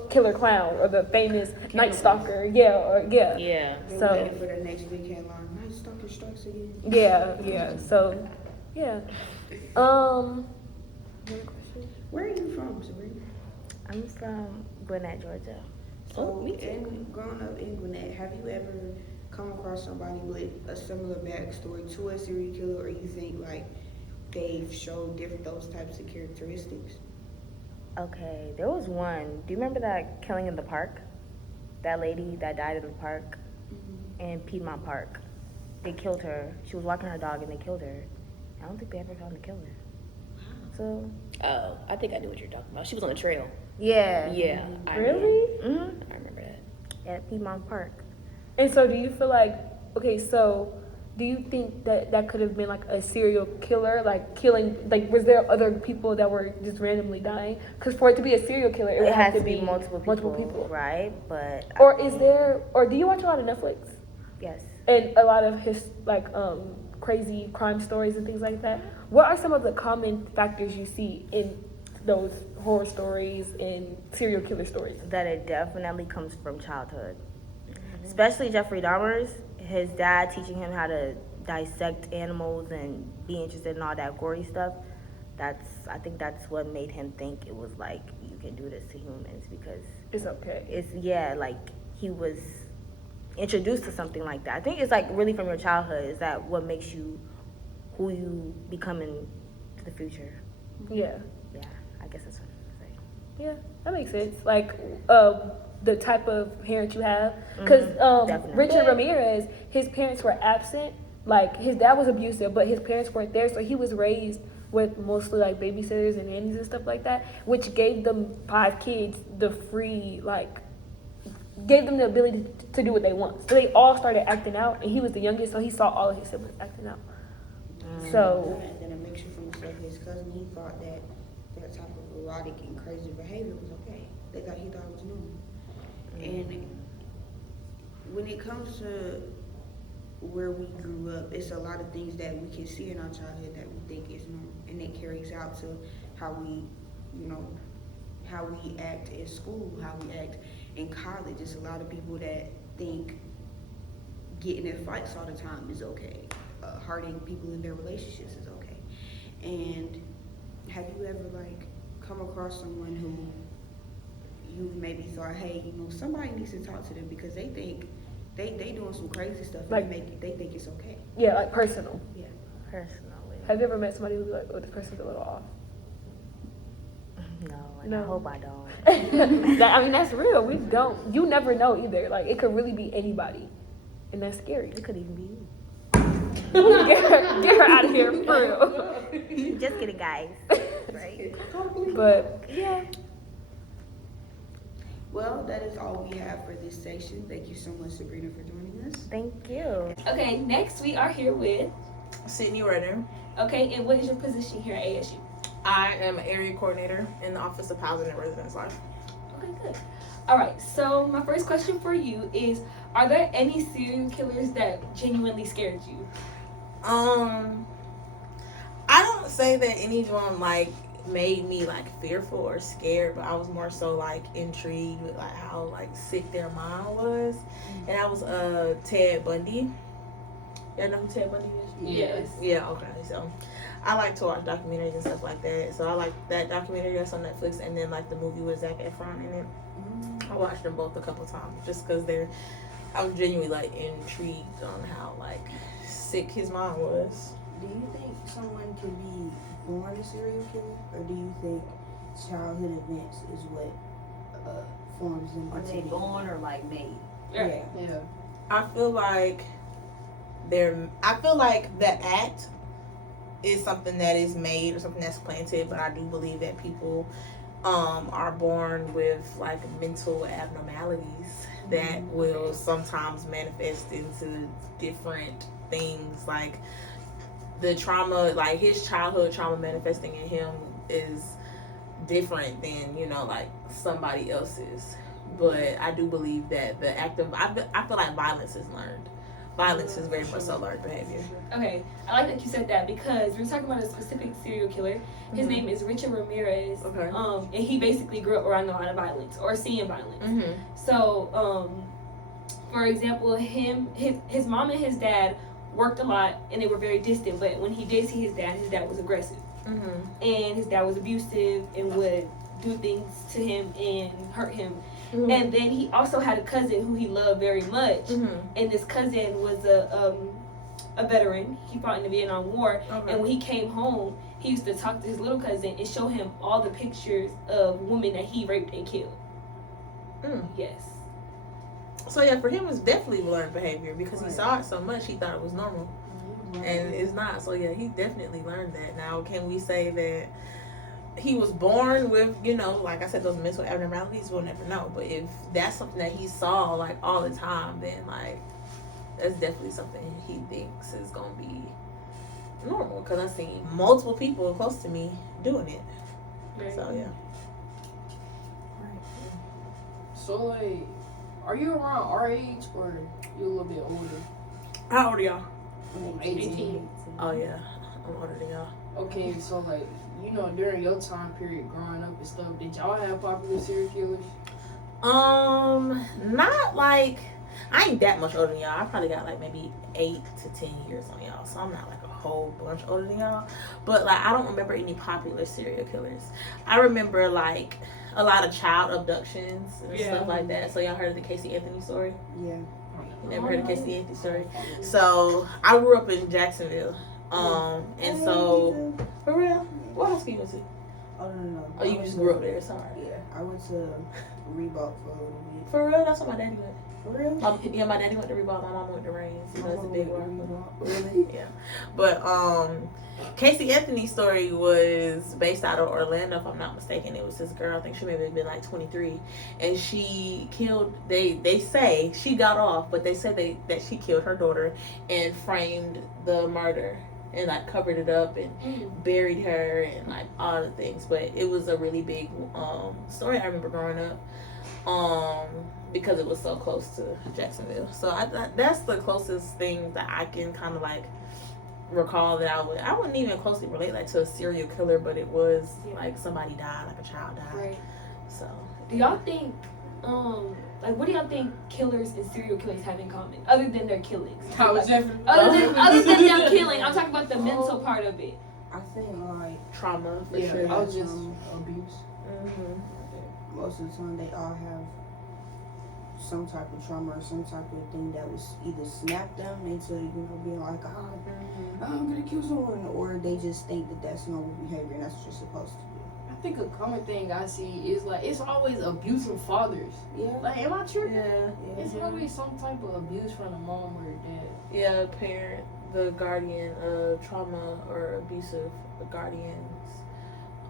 killer clown or the famous night stalker. Yeah. Yeah. So Waiting for the next weekend line. Night Stalker strikes again. yeah. So yeah. Where are you from, Sabrina? I'm from Gwinnett, Georgia. So, growing up in Gwinnett, have you ever come across somebody with a similar backstory to a serial killer, or you think like they've showed those types of characteristics? Okay, there was one. Do you remember that killing in the park? That lady that died in the park in Piedmont Park. They killed her. She was walking her dog and they killed her. I don't think they ever found the killer. So. Oh, I think I knew what you're talking about. She was on the trail. Yeah. Yeah. Really? Mm-hmm. I remember that. At Piedmont Park. And so, do you feel like do you think that could have been like a serial killer, like killing? Like, was there other people that were just randomly dying? Because for it to be a serial killer, it would have has to be multiple people, right? But Or do you watch a lot of Netflix? yes. And a lot of his crazy crime stories and things like that. What are some of the common factors you see in those horror stories and serial killer stories? That it definitely comes from childhood. Especially Jeffrey Dahmer's, his dad teaching him how to dissect animals and be interested in all that gory stuff. I think that's what made him think it was like, you can do this to humans because It's okay. Like he was introduced to something like that. I think it's like really from your childhood. Is that what makes you who you become into the future? Yeah. Yeah, I guess that's what I'm saying. Yeah, that makes sense. Like the type of parent you have, because Richard Ramirez, his parents were absent. Like his dad was abusive, but his parents weren't there, so he was raised with mostly like babysitters and nannies and stuff like that, which gave them 5 kids the free gave them the ability to do what they want. So they all started acting out, and he was the youngest, so he saw all of his siblings acting out. So. And then a mixture from his cousin, he thought that type of erotic and crazy behavior was okay. He thought it was normal. And when it comes to where we grew up, it's a lot of things that we can see in our childhood that we think is normal, and it carries out to how we act in school, how we act in college. It's a lot of people that think getting in fights all the time is okay. Hurting people in their relationships is okay. And have you ever come across someone who you maybe thought, hey, somebody needs to talk to them because they think they doing some crazy stuff and they think it's okay? Yeah, like personal. Yeah. Personally. Have you ever met somebody who's like, oh, this person's a little off? No, I hope I don't. That's real. We don't. You never know either. Like, it could really be anybody, and that's scary. It could even be you. get her out of here, for real. Just kidding, guys. Right? But yeah. Well, that is all we have for this section. Thank you so much, Sabrina, for joining us. Thank you. Okay, next we are here with Sydney Redder. Okay, and what is your position here at ASU? I am an area coordinator in the Office of Housing and Residence Life. Okay, good. All right, so my first question for you is, are there any serial killers that genuinely scared you? I don't say that anyone made me like fearful or scared, but I was more so like intrigued with like how like sick their mind was. And that was Ted Bundy. Y'all know who Ted Bundy is? Yes. Yeah, okay. So I like to watch documentaries and stuff like that. So I like that documentary that's on Netflix, and then like the movie with Zac Efron in it. I watched them both a couple times just because I was genuinely like intrigued on how like sick his mind was. Do you think someone can be born a serial killer, or do you think childhood events is what forms them? Are they born or like made? Yeah. Yeah. I feel like the act is something that is made or something that's planted, but I do believe that people are born with like mental abnormalities that will sometimes manifest into different things. Like the trauma, like his childhood trauma manifesting in him is different than, you know, like somebody else's. But I do believe that the act of, I feel like violence is learned. Violence is very much so learned behavior. Okay, I like that you said that because we're talking about a specific serial killer. His name is Richard Ramirez. Okay. And he basically grew up around a lot of violence or seeing violence. So, for example, his mom and his dad worked a lot and they were very distant. But when he did see his dad was aggressive, and his dad was abusive and would do things to him and hurt him. And then he also had a cousin who he loved very much, and this cousin was a veteran. He fought in the Vietnam War, and when he came home, he used to talk to his little cousin and show him all the pictures of women that he raped and killed. Yes. So yeah, for him it's definitely learned behavior because he saw it so much he thought it was normal, and it's not. So yeah, he definitely learned that. Now, can we say that he was born with, you know, like I said, those mental abnormalities? We'll never know. But if that's something that he saw like all the time, then like that's definitely something he thinks is gonna be normal. Because I've seen multiple people close to me doing it. Right. So yeah. So like, are you around our age or you a little bit older? How old are y'all? 18. Oh yeah, I'm older than y'all. Okay, so like, you know, during your time period growing up and stuff, did y'all have popular serial killers? Not like, I ain't that much older than y'all. I probably got like maybe 8 to 10 years on y'all, so I'm not like a whole bunch older than y'all. But like, I don't remember any popular serial killers. I remember like a lot of child abductions and stuff like that. So y'all heard of the Casey Anthony story? Yeah. You never heard of Casey Anthony story? So I grew up in Jacksonville, and so for real, what high school you went to? Oh no. Oh, you just grew up there. Sorry. Yeah, I went to Reebok for a little bit. For real, that's what my daddy went. For real? Yeah, my daddy went to Reebok. My mom went to Reigns. You know, it's a big one. Really? Yeah. But Casey Anthony's story was based out of Orlando, if I'm not mistaken. It was this girl, I think she maybe been like 23, and she killed. They say she got off, but they said that she killed her daughter and framed the murder and like covered it up and buried her and like all the things. But it was a really big story. I remember growing up because it was so close to Jacksonville. So that's the closest thing that I can kind of like recall that I wouldn't even closely relate like to a serial killer, but it was like somebody died, like a child died. Right. So Do y'all think, like, what do y'all think killers and serial killers have in common, other than their killings? Other Other than them killing, I'm talking about the mental part of it. I think like trauma for Yeah, sure. I was just abuse. most of the time they all have some type of trauma or some type of thing that was either snapped them into, you know, being like, I'm gonna kill someone, or they just think that that's normal behavior and that's what you're supposed to do. I think a common thing I see is like, it's always abusive fathers. Yeah. Like, am I tripping? Yeah. It's always some type of abuse from the mom or the dad. Yeah, parent, the guardian, trauma or abusive guardians.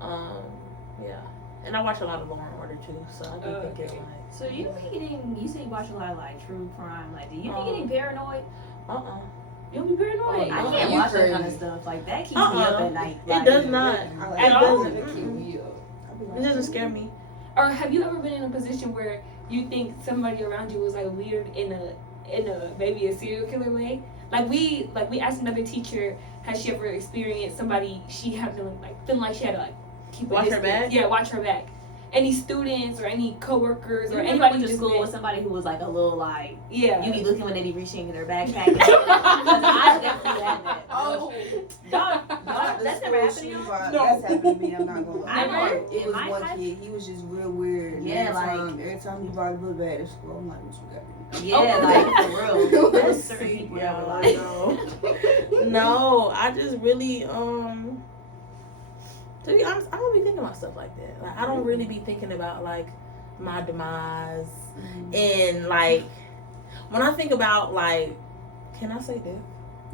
Yeah. And I watch a lot of Law and Order too, so I do think it's like. So you be getting, you say you watch a lot of like true crime, like do you be getting paranoid? You don't be paranoid? I can't you watch that crazy. kind of stuff. Like that keeps me up at night. It does not. At all? It doesn't scare me. Or have you ever been in a position where you think somebody around you was like weird in a maybe a serial killer way? Like we asked another teacher, has she ever experienced somebody she had feeling like she had to like keep Watch a her distance. back? Yeah, watch her back. Any students or any coworkers or You anybody went you to just school met. with somebody who was like a little like, Yeah. you be looking when they be reaching in their backpack. I definitely had that. Oh, That's never happened to you? That's happened to me. I'm not gonna lie. I know. It In was my one high- kid. He was just real weird. Yeah, every time he brought a book bag to school, I'm like, what you got? Yeah, like for real. There's certain people that were like, No, I just really to be honest, I don't be thinking about stuff like that. Like I don't really be thinking about like my demise and like when I think about like, can I say death?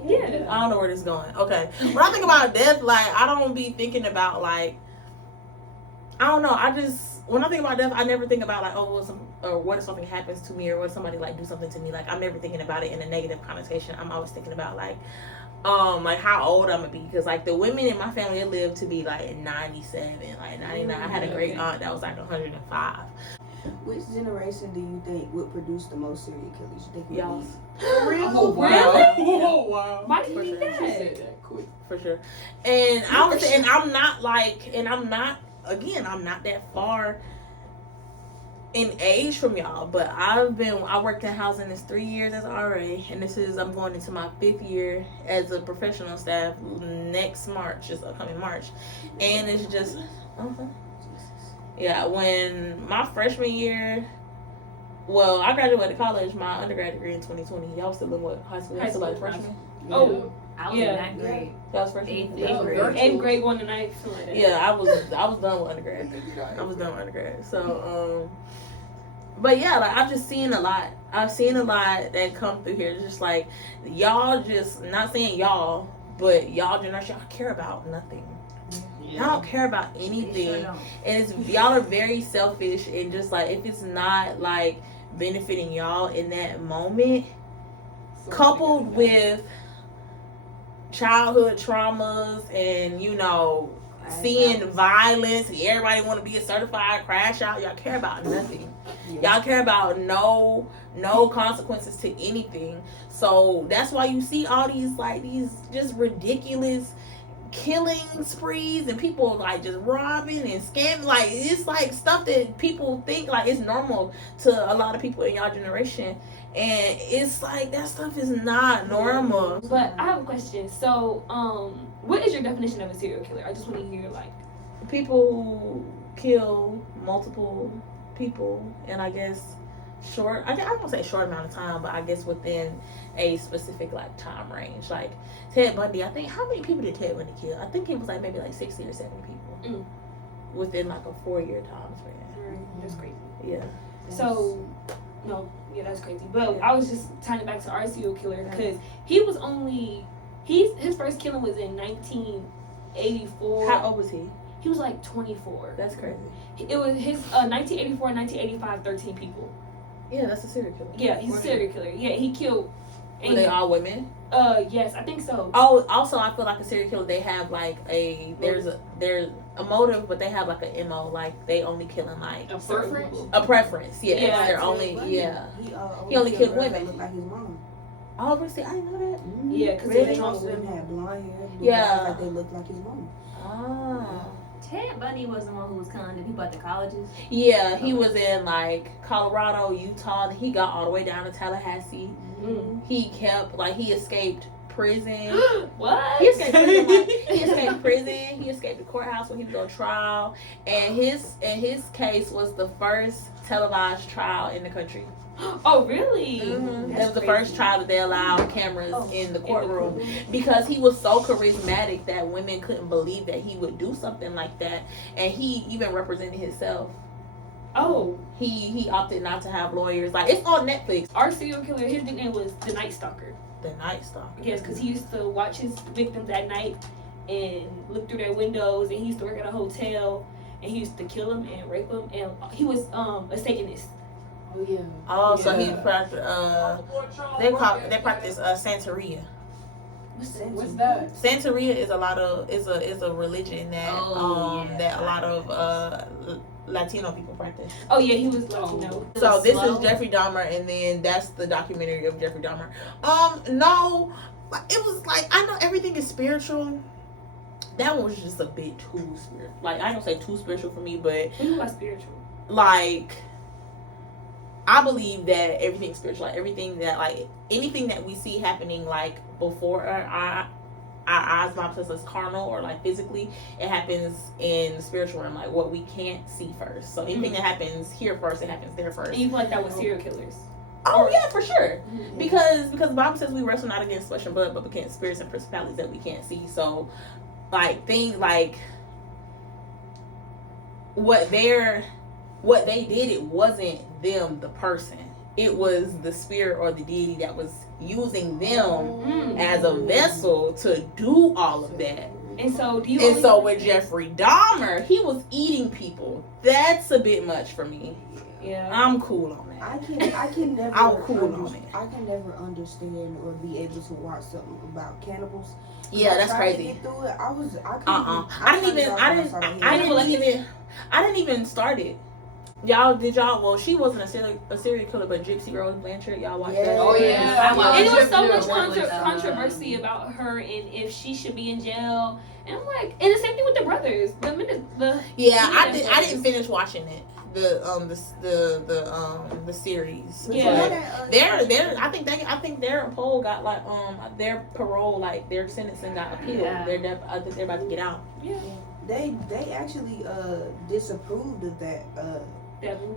Yeah. I don't know where this is going. Okay, when I think about death, like I don't be thinking about like, I don't know. I just when I think about death, I never think about like, oh, what if something happens to me or what if somebody like do something to me. Like I'm never thinking about it in a negative connotation. I'm always thinking about like how old I'm gonna be, because like the women in my family lived to be like 97, like 99. I had a great aunt that was like 105. Which generation do you think would produce the most serial killers? You think it Y'all. would be? oh wow. Yeah. Oh wow. Why do you For think sure. that? For sure. And I'm not like, and I'm not that far in age from y'all, but I worked in housing this 3 years as an RA, and I'm going into my 5th year as a professional staff next March, just upcoming March. And it's just, yeah, when my freshman year, well, I graduated college, my undergrad degree in 2020. Y'all was still in what, high school? High Still like school. freshman? Oh, I was Yeah. in ninth grade. Y'all was freshman? Eighth Yeah. grade. 8th grade, 1 to 9th, something like that. Yeah, I was done with undergrad. I was done with undergrad. So, but yeah, like I've just seen a lot. I've seen a lot that come through here. It's just like y'all, just not saying y'all, but y'all generation, y'all care about nothing. Y'all don't care about anything, and y'all are very selfish. And just like if it's not like benefiting y'all in that moment, coupled with childhood traumas and seeing violence, and everybody want to be a certified crash out. Y'all care about nothing. Y'all care about no consequences to anything. So that's why you see all these just ridiculous killing sprees and people like just robbing and scamming. Like it's like stuff that people think like it's normal to a lot of people in y'all generation, and it's like that stuff is not normal. But I have a question. So, what is your definition of a serial killer? I just want to hear like People who kill multiple people, and I guess I won't say short amount of time, but I guess within a specific like time range. Like Ted Bundy, I think, how many people did Ted Bundy kill? I think it was like maybe like 60 or 70 people within like a 4-year time span. that's crazy. Yeah. So, no, yeah, that's crazy. But I was just tying it back to our serial killer because he was only his first killing was in 1984. How old was he? He was like 24. That's crazy. It was his 1984 and 1985, 13 people. Yeah, that's a serial killer. Yeah, he's a serial killer. Yeah, he killed. Were they all women? Yes, I think so. Oh, also, I feel like a serial killer, they have like there's a motive, but they have like a MO, like they only killing like A preference? a preference. Yeah, Yeah. they're only He only killed women. Look like his mom. Oh, really? I didn't know that. Yeah, because Really? they Most of them had blonde hair. blue Yeah. eyes, like they look like his mom. Ah. Ted Bundy was the one who was killing the people at the colleges. Yeah, he was in like Colorado, Utah, and he got all the way down to Tallahassee. He he escaped prison. What? He escaped prison. He escaped prison. He escaped the courthouse when he was on trial, and his case was the first televised trial in the country. Oh, really? That was the first trial that they allowed cameras in the courtroom because he was so charismatic that women couldn't believe that he would do something like that, and he even represented himself. Oh, he opted not to have lawyers. Like it's on Netflix. our serial killer, his nickname was the Night Stalker. The Night Stalker. Yes, because he used to watch his victims at night and look through their windows, and he used to work at a hotel, and he used to kill them and rape them, and he was a Satanist. Oh yeah. Oh, so he practiced. They practice Santeria. What's that? Santeria is a religion that that a lot of Latino people practice. Oh yeah, he was Latino. So this is Jeffrey Dahmer, and then that's the documentary of Jeffrey Dahmer. No, it was like I know everything is spiritual, that one was just a bit too spiritual. Like, I don't say too spiritual for me, but What about spiritual? like, I believe that everything's spiritual. Like, everything that, like, anything that we see happening, like, before our eyes, Bible says it's carnal or, like, physically, it happens in the spiritual realm, like, what we can't see first. So anything that happens here first, it happens there first. And you feel like that with serial killers? Oh yeah, for sure. Because the Bible says we wrestle not against flesh and blood, but against spirits and principalities that we can't see. So, like, things like what they did, it wasn't them, the person. It was the spirit or the deity that was using them as a vessel to do all of that. And so do you? And so with Jeffrey Dahmer, he was eating people. That's a bit much for me. Yeah. I'm cool on that. I can never. I'm cool on it. I can never understand or be able to watch something about cannibals. Yeah, that's I tried to crazy. get through it. I didn't even start it. Y'all, well, she wasn't a serial killer, but Gypsy Rose Blanchard, y'all watched that? Oh yeah. And it was so much controversy about her and if she should be in jail. And I'm like, and the same thing with the brothers. I didn't finish watching it. The series. Yeah. I think their poll got like their parole, like their sentencing got appealed. Yeah. I think they're about to get out. Yeah. They actually disapproved of that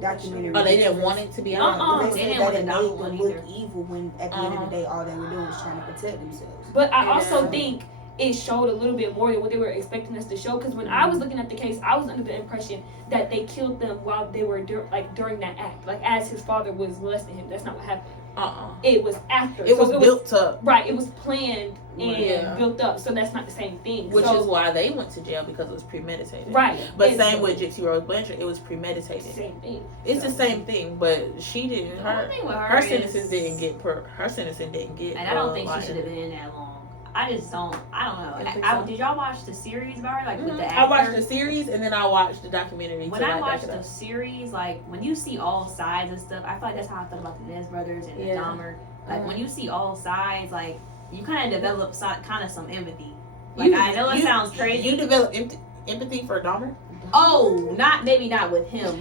documentary. Oh, they didn't want it to be out. They didn't said want that it it not made one them look either. evil when at the end of the day all they were doing was trying to protect themselves. But I also think it showed a little bit more than what they were expecting us to show. Because when I was looking at the case, I was under the impression that they killed them while they were during that act, like as his father was molesting him. That's not what happened. It was after. It was built up. Right. It was planned and Yeah. built up. So that's not the same thing. Which so, is why they went to jail, because it was premeditated. Right. But And same so- with Gypsy Rose Blanchard, it was premeditated. Same thing. It's the same thing, but she didn't. The only thing with her Her is- sentencing didn't get her sentencing didn't get. And I don't think she like- should have been in that long. I don't know. Did y'all watch the series about her? Like with the actor? I watched the series and then I watched the documentary. When I watched the series, like when you see all sides and stuff, I feel like that's how I felt about the Nez brothers and the Dahmer. Like when you see all sides, like you kind of develop kind of some empathy. Like I know it sounds crazy. You develop empathy for Dahmer? Oh, maybe not with him.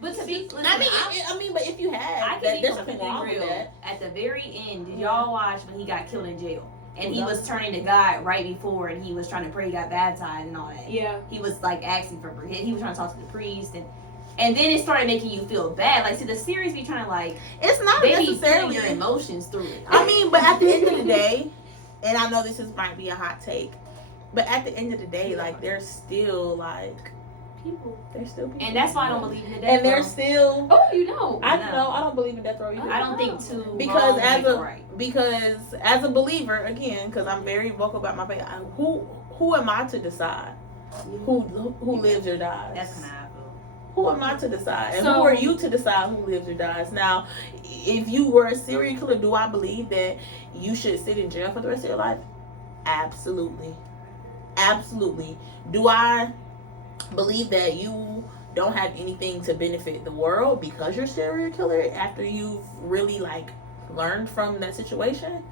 But to be, listen, I mean, but if you I have, can be there's nothing completely wrong with real. that. At the very end, did y'all watch when he got killed in jail? And he was turning to God right before, and he was trying to pray, he got baptized and all that. Yeah. He was like asking for, he was trying to talk to the priest, and then it started making you feel bad. Like, see, the series be trying to like, It's not they be necessarily putting your emotions through it. I mean, but at the end of the day, and I know might be a hot take, but at the end of the day, like there's still like people. There's still people. And that's why I don't believe in death And row. there's still. Oh, you don't. I don't believe in death row either. I don't think too. Because as a believer, again, because I'm very vocal about my faith, who am I to decide who lives or dies? That's kind of how I feel. Who am I to decide? And So- who are you to decide who lives or dies? Now, if you were a serial killer, do I believe that you should sit in jail for the rest of your life? Absolutely. Absolutely. Do I believe that you don't have anything to benefit the world because you're a serial killer after you've really like learned from that situation?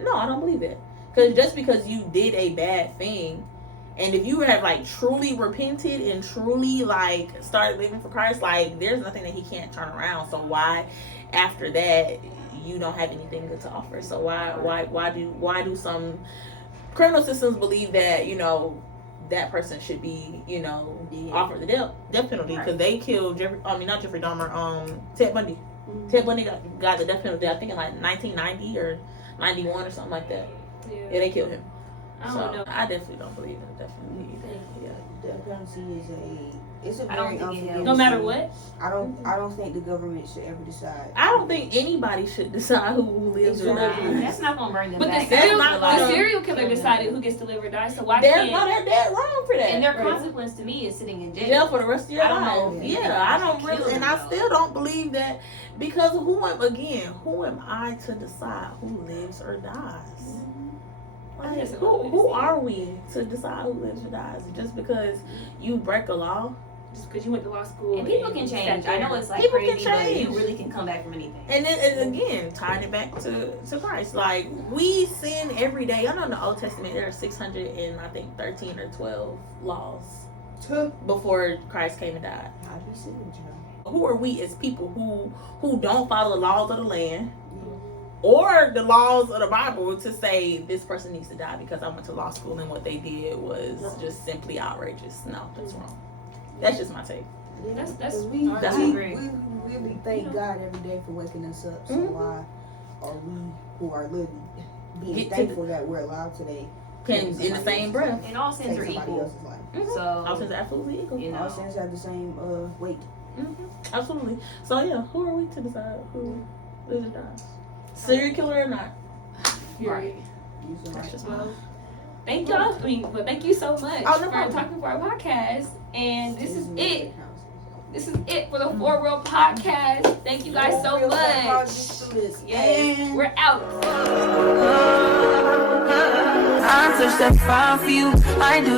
No, I don't believe it. Because just because you did a bad thing, and if you have like truly repented and truly like started living for Christ, like there's nothing that he can't turn around. So why after that you don't have anything good to offer? So why do some criminal systems believe that, you know, that person should be, you know, offered the death penalty because they killed not Jeffrey Dahmer, Ted Bundy. Ted Bundy got the death penalty, I think in like 1990 or 91 or something like that. Yeah, they killed him. I don't know. I definitely don't believe in the death penalty either. The penalty is a I don't very think it unforgiving No matter sin. what. I don't think the government should ever decide. I don't think anybody should decide who lives or Exactly. dies. That's not gonna bring them But back. That's not the gonna- serial killer decided who gets to live or die. So why They're can't? dead wrong for that. And their Right. consequence to me is sitting in jail. Jail for the rest of your I don't life. know. Yeah, I don't Kill really, and them, I though. still don't believe that because who am I to decide who lives or dies? Like, who are we to decide who lives or dies? Just because you break a law just because you went to law school. And people can change. I know it's like People can crazy, but change. you really can come back from anything. And then and again, tying it back to Christ. Like, we sin every day. I know in the Old Testament there are 613 or 12 laws before Christ came and died. Who are we as people who don't follow the laws of the land or the laws of the Bible to say this person needs to die because I went to law school and what they did was just simply outrageous? No, that's wrong. That's just my take. That's we That's really thank God every day for waking us up. So why are we who are living being Get to thankful that we're alive today? Can in the same breath. And all sins are Take somebody equal. else's life. All sins So, are absolutely equal. you All know. sins have the same weight. Absolutely. So yeah, who are we to decide who lives or dies? Serial killer or not? right. That's just my. Thank y'all. Well, thank you so much Oh, no for problem. talking for our podcast. And this is it. This is it for the For Real podcast. Thank you guys so much. Yes, we're out. I touch that fire for you. I do.